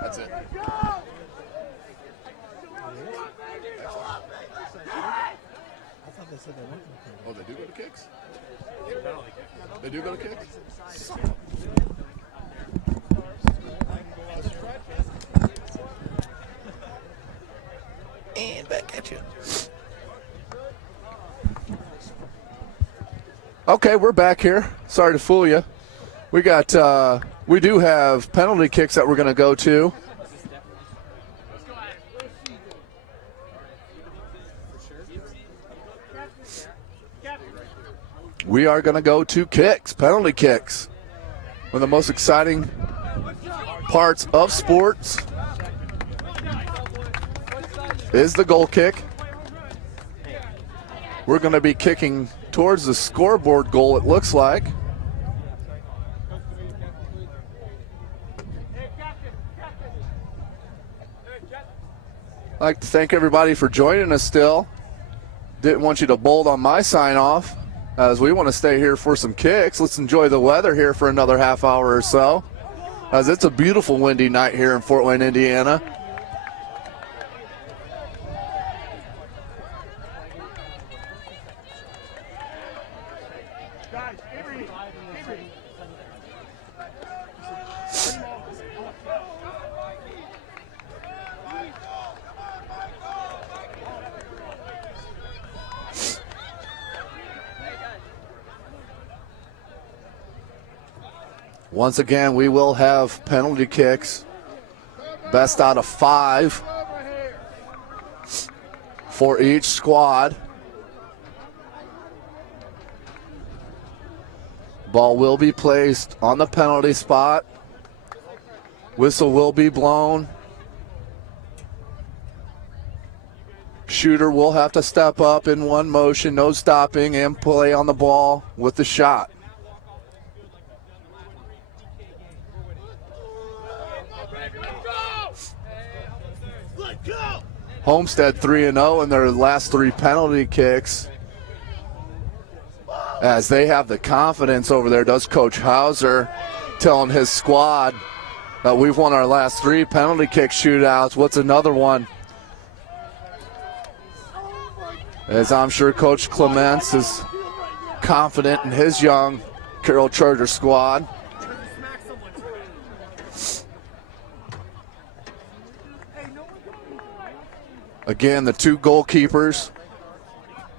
That's it. Oh, they do go to kicks? They do go to kicks? And back at you. Okay, we're back here. Sorry to fool you. We do have penalty kicks that we're going to go to. We are going to go to kicks, penalty kicks. One of the most exciting parts of sports is the goal kick. We're going to be kicking towards the scoreboard goal, it looks like. I'd like to thank everybody for joining us still. Didn't want you to bolt on my sign off, as we want to stay here for some kicks. Let's enjoy the weather here for another half hour or so, as it's a beautiful windy night here in Fort Wayne, Indiana. Once again, we will have penalty kicks. Best out of 5 for each squad. Ball will be placed on the penalty spot. Whistle will be blown. Shooter will have to step up in one motion, no stopping, and play on the ball with the shot. Homestead 3-0 in their last 3 penalty kicks, as they have the confidence over there, does Coach Hauser, telling his squad that we've won our last 3 penalty kick shootouts. What's another one? As I'm sure Coach Clements is confident in his young Carroll Charger squad. Again, the two goalkeepers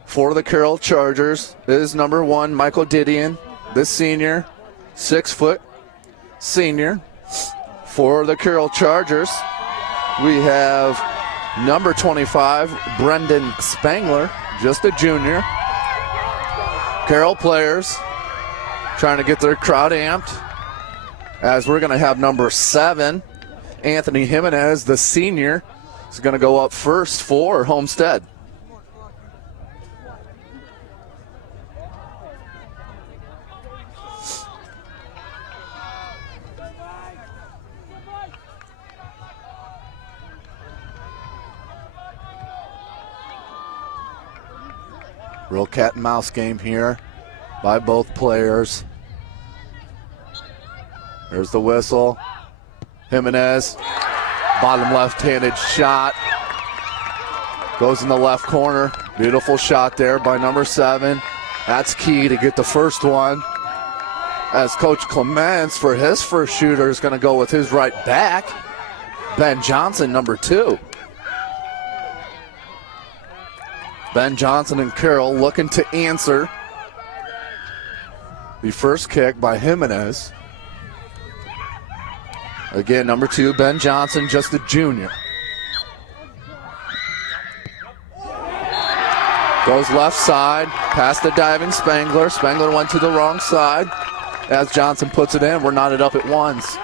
for the Carroll Chargers is number 1, Michael Didion, the senior, 6-foot senior. For the Carroll Chargers, we have number 25, Brendan Spangler, just a junior. Carroll players trying to get their crowd amped, as we're going to have number 7, Anthony Jimenez, the senior, is going to go up first for Homestead. Real cat and mouse game here by both players. There's the whistle. Jimenez, bottom left-handed shot. Goes in the left corner. Beautiful shot there by number 7. That's key to get the first one. As Coach Clements, for his first shooter, is going to go with his right back. Ben Johnson, number 2. Ben Johnson and Carroll looking to answer the first kick by Jimenez. Again, number 2, Ben Johnson, just a junior. Goes left side, past the diving Spangler. Spangler went to the wrong side. As Johnson puts it in, we're knotted up at once.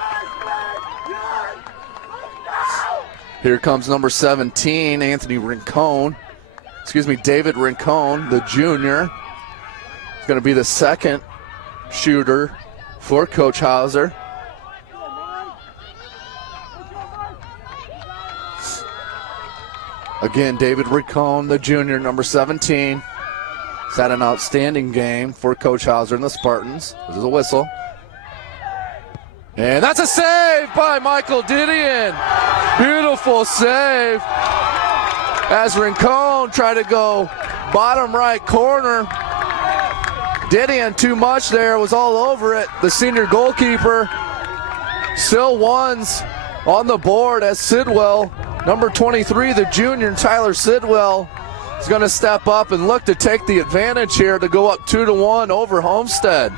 Here comes number 17, David Rincon, the junior. He's going to be the second shooter for Coach Hauser. Again, David Rincon, the junior, number 17. He's had an outstanding game for Coach Hauser and the Spartans. This is a whistle. And that's a save by Michael Didion. Beautiful save. As Rincon tried to go bottom right corner. Didion too much there, was all over it. The senior goalkeeper still ones on the board as Sidwell, number 23, the junior, Tyler Sidwell, is going to step up and look to take the advantage here to go up 2-1 over Homestead.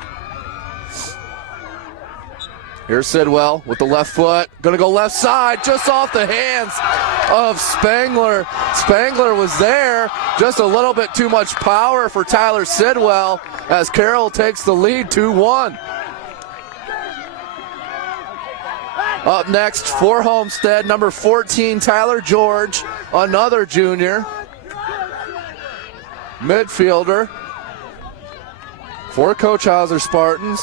Here's Sidwell with the left foot. Going to go left side, just off the hands of Spangler. Spangler was there. Just a little bit too much power for Tyler Sidwell as Carroll takes the lead 2-1. Up next for Homestead, number 14, Tyler George, another junior. Midfielder for Coach Hauser Spartans.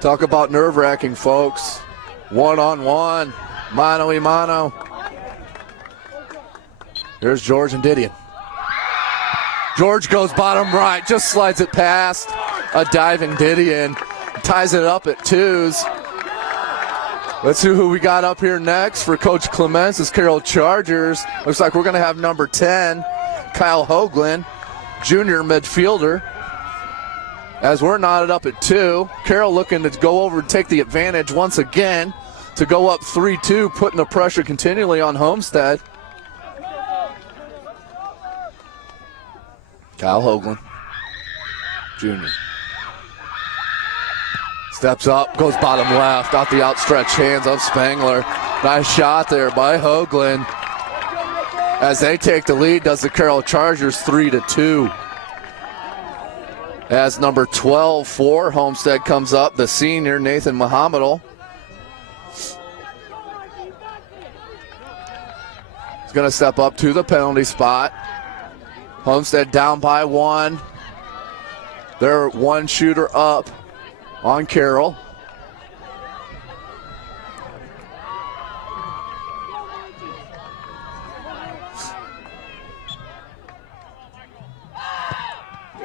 Talk about nerve-wracking, folks. One-on-one, mano-a-mano. Here's George and Didion. George goes bottom right, just slides it past a diving Didion. Ties it up at 2s. Let's see who we got up here next for Coach Clements. Is Carroll Chargers. Looks like we're going to have number 10, Kyle Hoagland, junior midfielder. As we're knotted up at 2, Carroll looking to go over and take the advantage once again to go up 3-2, putting the pressure continually on Homestead. Kyle Hoagland, junior. Steps up, goes bottom left, out the outstretched hands of Spangler. Nice shot there by Hoagland. As they take the lead, does the Carroll Chargers 3-2. As number 12 for Homestead comes up, the senior, Nathan Mohamedal. He's going to step up to the penalty spot. Homestead down by 1. They're one shooter up on Carroll.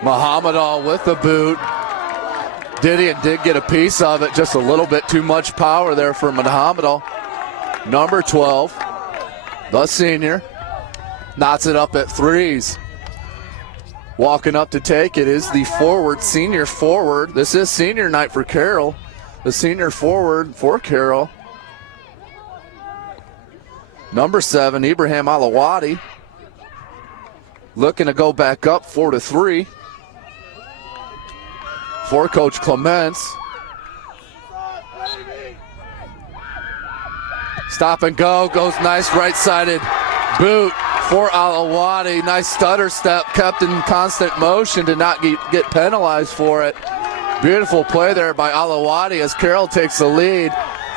Mohamedal with the boot. Didion did get a piece of it, just a little bit too much power there for Mohamedal. Number 12, the senior, knots it up at 3s. Walking up to take it is the forward, senior forward. This is senior night for Carroll. the senior forward for Carroll. Number 7, Ibrahim Alawadi, looking to go back up 4-3 for Coach Clements. Stop and go, goes nice right-sided boot for Alawadi. Nice stutter step, kept in constant motion, did not get penalized for it. Beautiful play there by Alawadi as Carroll takes the lead.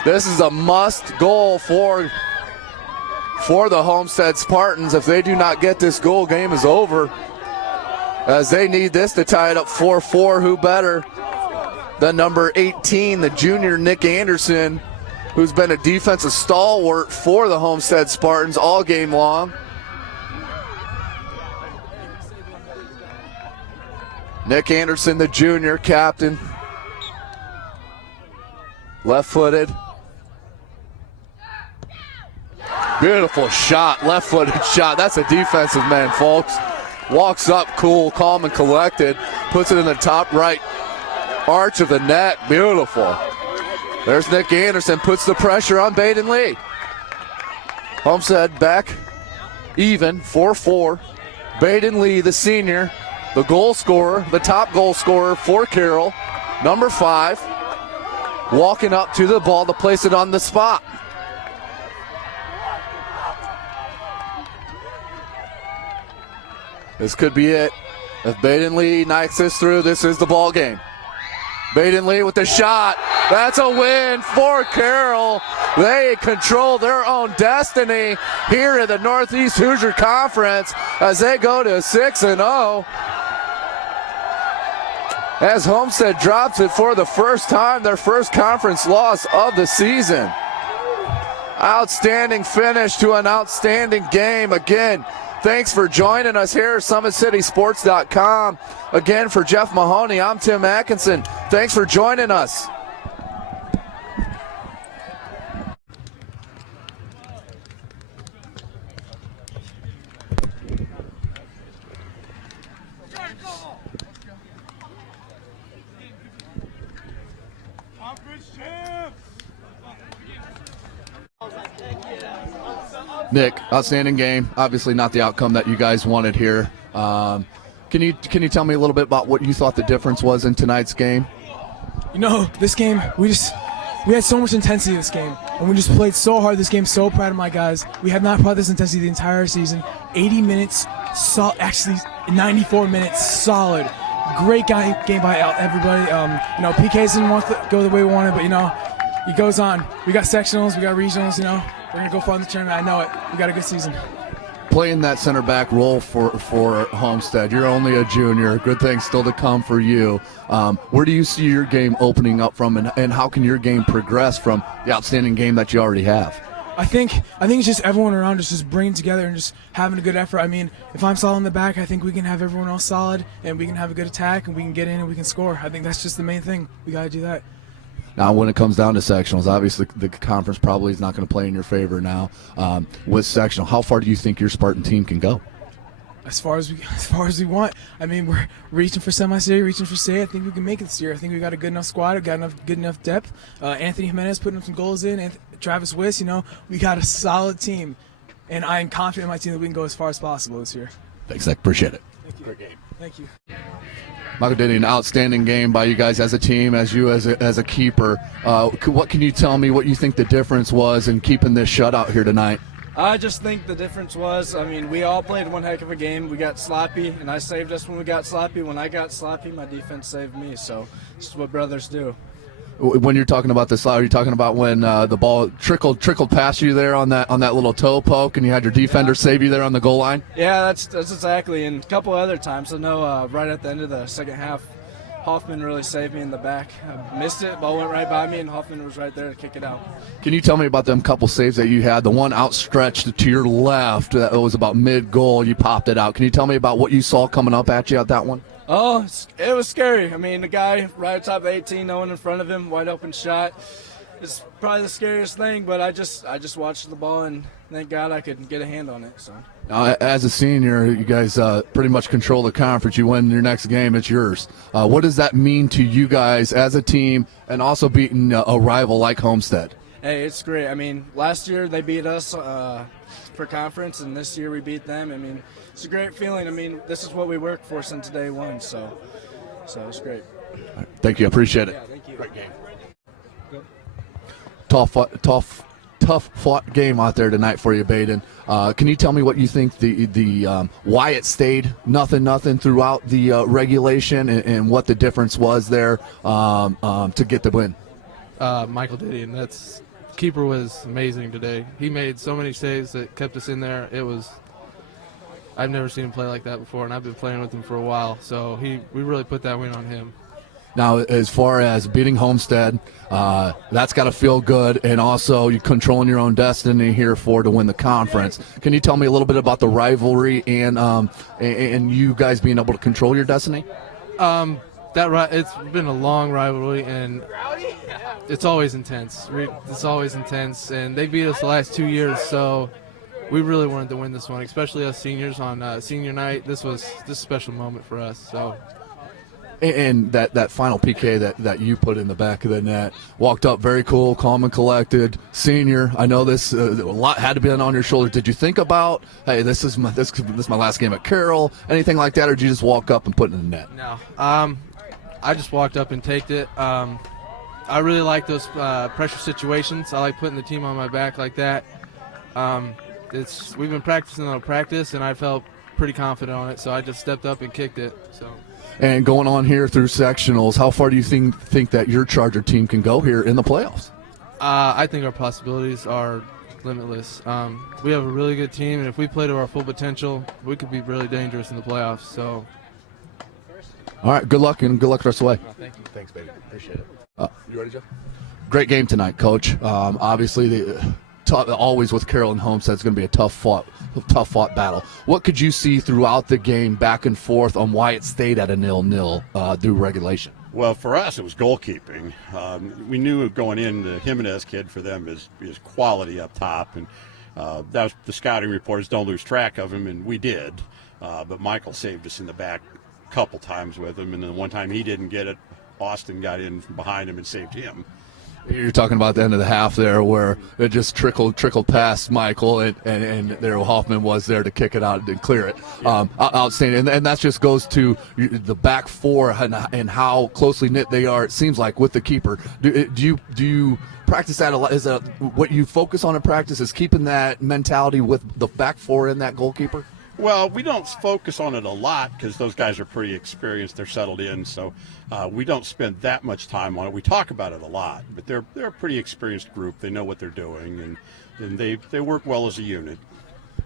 This is a must goal for the Homestead Spartans. If they do not get this goal, game is over, as they need this to tie it up 4-4. Who better than number 18, the junior Nick Anderson, who's been a defensive stalwart for the Homestead Spartans all game long. Nick Anderson, the junior captain, left-footed. Beautiful shot, left-footed shot. That's a defensive man, folks. Walks up cool, calm, and collected. Puts it in the top right arch of the net. Beautiful. There's Nick Anderson, puts the pressure on Baden Lee. Homestead back even, 4-4. Baden Lee, the senior, the goal scorer, the top goal scorer for Carroll. Number 5, walking up to the ball to place it on the spot. This could be it. If Baden Lee knocks this through, this is the ball game. Baden Lee with the shot. That's a win for Carroll. They control their own destiny here in the Northeast Hoosier Conference as they go to 6-0. As Homestead drops it for the first time, their first conference loss of the season. Outstanding finish to an outstanding game. Again, thanks for joining us here at SummitCitySports.com. Again, for Jeff Mahoney, I'm Tim Atkinson. Thanks for joining us. Nick, outstanding game. Obviously not the outcome that you guys wanted here. Can you tell me a little bit about what you thought the difference was in tonight's game? You know, this game, we had so much intensity this game, and we just played so hard this game. So proud of my guys. We have not brought this intensity the entire season. 80 minutes, actually 94 minutes, solid. Great game by everybody. PKs didn't want to go the way we wanted, but it goes on. We got sectionals, we got regionals. We're gonna go far in the tournament. I know it. We got a good season. Playing that center back role for Homestead, you're only a junior. Good things still to come for you. Where do you see your game opening up from, and how can your game progress from the outstanding game that you already have? I think it's just everyone around us just bringing together and just having a good effort. I mean, if I'm solid in the back, I think we can have everyone else solid, and we can have a good attack, and we can get in and we can score. I think that's just the main thing. We got to do that. Now, when it comes down to sectionals, obviously the conference probably is not going to play in your favor now. With sectional, how far do you think your Spartan team can go? As far as we want. I mean, we're reaching for semi-state, reaching for state. I think we can make it this year. I think we got a good enough squad, got good enough depth. Anthony Jimenez putting some goals in, and Travis Wiss. We got a solid team, and I am confident in my team that we can go as far as possible this year. Thanks, Zach. Appreciate it. Thank you. Great game. Thank you. Michael did an outstanding game by you guys as a team, as you as a keeper. What can you tell me what you think the difference was in keeping this shutout here tonight? I just think the difference was, we all played one heck of a game. We got sloppy, and I saved us when we got sloppy. When I got sloppy, my defense saved me. So this is what brothers do. When you're talking about this, are you talking about when the ball trickled past you there on that little toe poke, and you had your defender save you there on the goal line? Yeah, that's exactly. And a couple other times. I know right at the end of the second half, Hoffman really saved me in the back. I missed it, ball went right by me, and Hoffman was right there to kick it out. Can you tell me about them couple saves that you had? The one outstretched to your left that was about mid-goal, you popped it out. Can you tell me about what you saw coming up at you at that one? Oh, it was scary. The guy right at top of 18, no one in front of him, wide open shot. It's probably the scariest thing, but I just watched the ball, and thank God I could get a hand on it. So. As a senior, you guys pretty much control the conference. You win your next game, it's yours. What does that mean to you guys as a team, and also beating a rival like Homestead? Hey, it's great. I mean, last year they beat us for conference, and this year we beat them. I mean, it's a great feeling. I mean, this is what we worked for since day one, so it's great. Right, thank you. I appreciate it. Yeah, thank you. Great game. Tough fought game out there tonight for you, Baden. Can you tell me what you think the why it stayed nothing throughout the regulation, and what the difference was there to get the win? Michael Diddy, and that's keeper was amazing today. He made so many saves that kept us in there. I've never seen him play like that before, and I've been playing with him for a while. So we really put that win on him. Now, as far as beating Homestead, that's got to feel good, and also you're controlling your own destiny here to win the conference. Can you tell me a little bit about the rivalry and you guys being able to control your destiny? It's been a long rivalry, and it's always intense. It's always intense, and they beat us the last 2 years, so we really wanted to win this one, especially us seniors on senior night. This was a special moment for us. So. And that final PK that you put in the back of the net, walked up very cool, calm and collected. Senior, I know this a lot had to be on your shoulders. Did you think about, hey, this is my last game at Carroll, anything like that, or did you just walk up and put it in the net? No, I just walked up and taked it. I really like those pressure situations. I like putting the team on my back like that. We've been practicing on practice, and I felt pretty confident on it, so I just stepped up and kicked it. So. And going on here through sectionals, how far do you think that your Charger team can go here in the playoffs? I think our possibilities are limitless. We have a really good team, and if we play to our full potential, we could be really dangerous in the playoffs. So, all right, good luck, and good luck the rest of the way. Thank you. Thanks, baby. Appreciate it. You ready, Joe? Great game tonight, Coach. Obviously, always with Carroll and Homestead, it's going to be a tough fought battle. What could you see throughout the game, back and forth, on why it stayed at a 0-0 through regulation? Well, for us, it was goalkeeping. We knew going in, the Jimenez kid for them is quality up top, and that was the scouting reporters don't lose track of him, and we did. But Michael saved us in the back a couple times with him, and then one time he didn't get it, Austin got in from behind him and saved him. You're talking about the end of the half there, where it just trickled past Michael, and there Hoffman was there to kick it out and clear it. Outstanding, and that just goes to the back four and how closely knit they are. It seems like with the keeper. Do you practice that a lot? Is that what you focus on in practice? Is keeping that mentality with the back four and that goalkeeper? Well, we don't focus on it a lot because those guys are pretty experienced. They're settled in, so we don't spend that much time on it. We talk about it a lot, but they're a pretty experienced group. They know what they're doing, and they work well as a unit.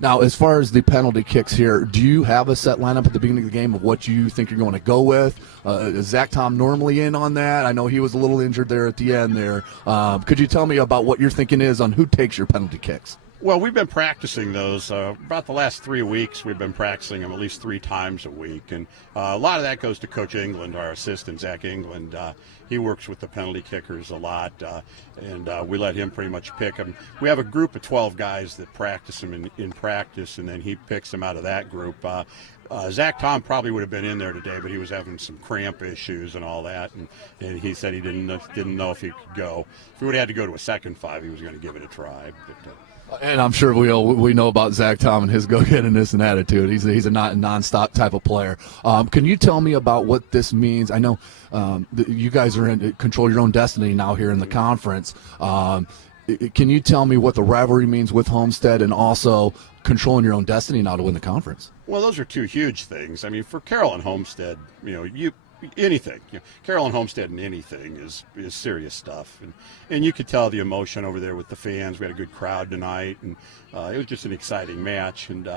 Now, as far as the penalty kicks here, do you have a set lineup at the beginning of the game of what you think you're going to go with? Is Zach Tom normally in on that? I know he was a little injured there at the end there. Could you tell me about what your thinking is on who takes your penalty kicks? Well, we've been practicing those. About the last 3 weeks, we've been practicing them at least 3 times a week. And a lot of that goes to Coach England, our assistant, Zach England. He works with the penalty kickers a lot, and we let him pretty much pick them. We have a group of 12 guys that practice them in practice, and then he picks them out of that group. Zach Tom probably would have been in there today, but he was having some cramp issues and all that, and he said he didn't know if he could go. If we would have had to go to a second 5, he was going to give it a try. But, and I'm sure we know about Zach Tom and his go-getterness and attitude. He's a non-stop type of player. Can you tell me about what this means? I know you guys are in control your own destiny now here in the conference. Can you tell me what the rivalry means with Homestead and also controlling your own destiny now to win the conference? Well, those are 2 huge things. I mean, for Carroll and Homestead, anything, Carroll and Homestead and anything is serious stuff, and you could tell the emotion over there with the fans. We had a good crowd tonight, and it was just an exciting match. And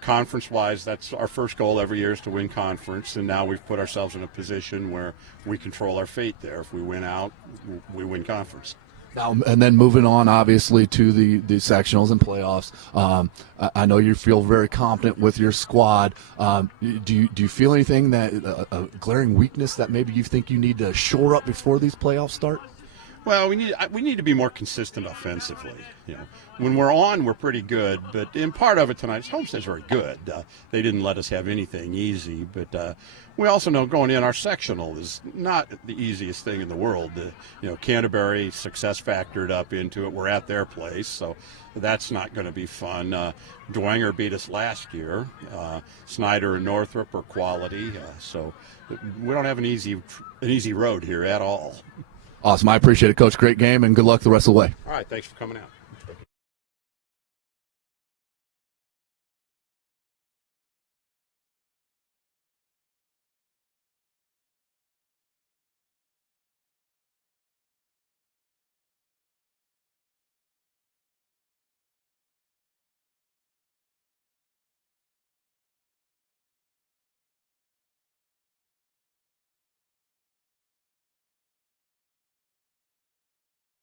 conference-wise, that's our first goal every year is to win conference, and now we've put ourselves in a position where we control our fate there. If we win out, we win conference. Now, and then moving on, obviously, to the sectionals and playoffs. I know you feel very confident with your squad. Do you feel anything that a glaring weakness that maybe you think you need to shore up before these playoffs start? Well, we need to be more consistent offensively. You know, when we're on, we're pretty good. But in part of it tonight, Homestead's very good. They didn't let us have anything easy. But we also know going in, our sectional is not the easiest thing in the world. You know, Canterbury success factored up into it. We're at their place, so that's not going to be fun. Dwenger beat us last year. Snyder and Northrop are quality. So we don't have an easy road here at all. Awesome. I appreciate it, Coach. Great game, and good luck the rest of the way. All right. Thanks for coming out.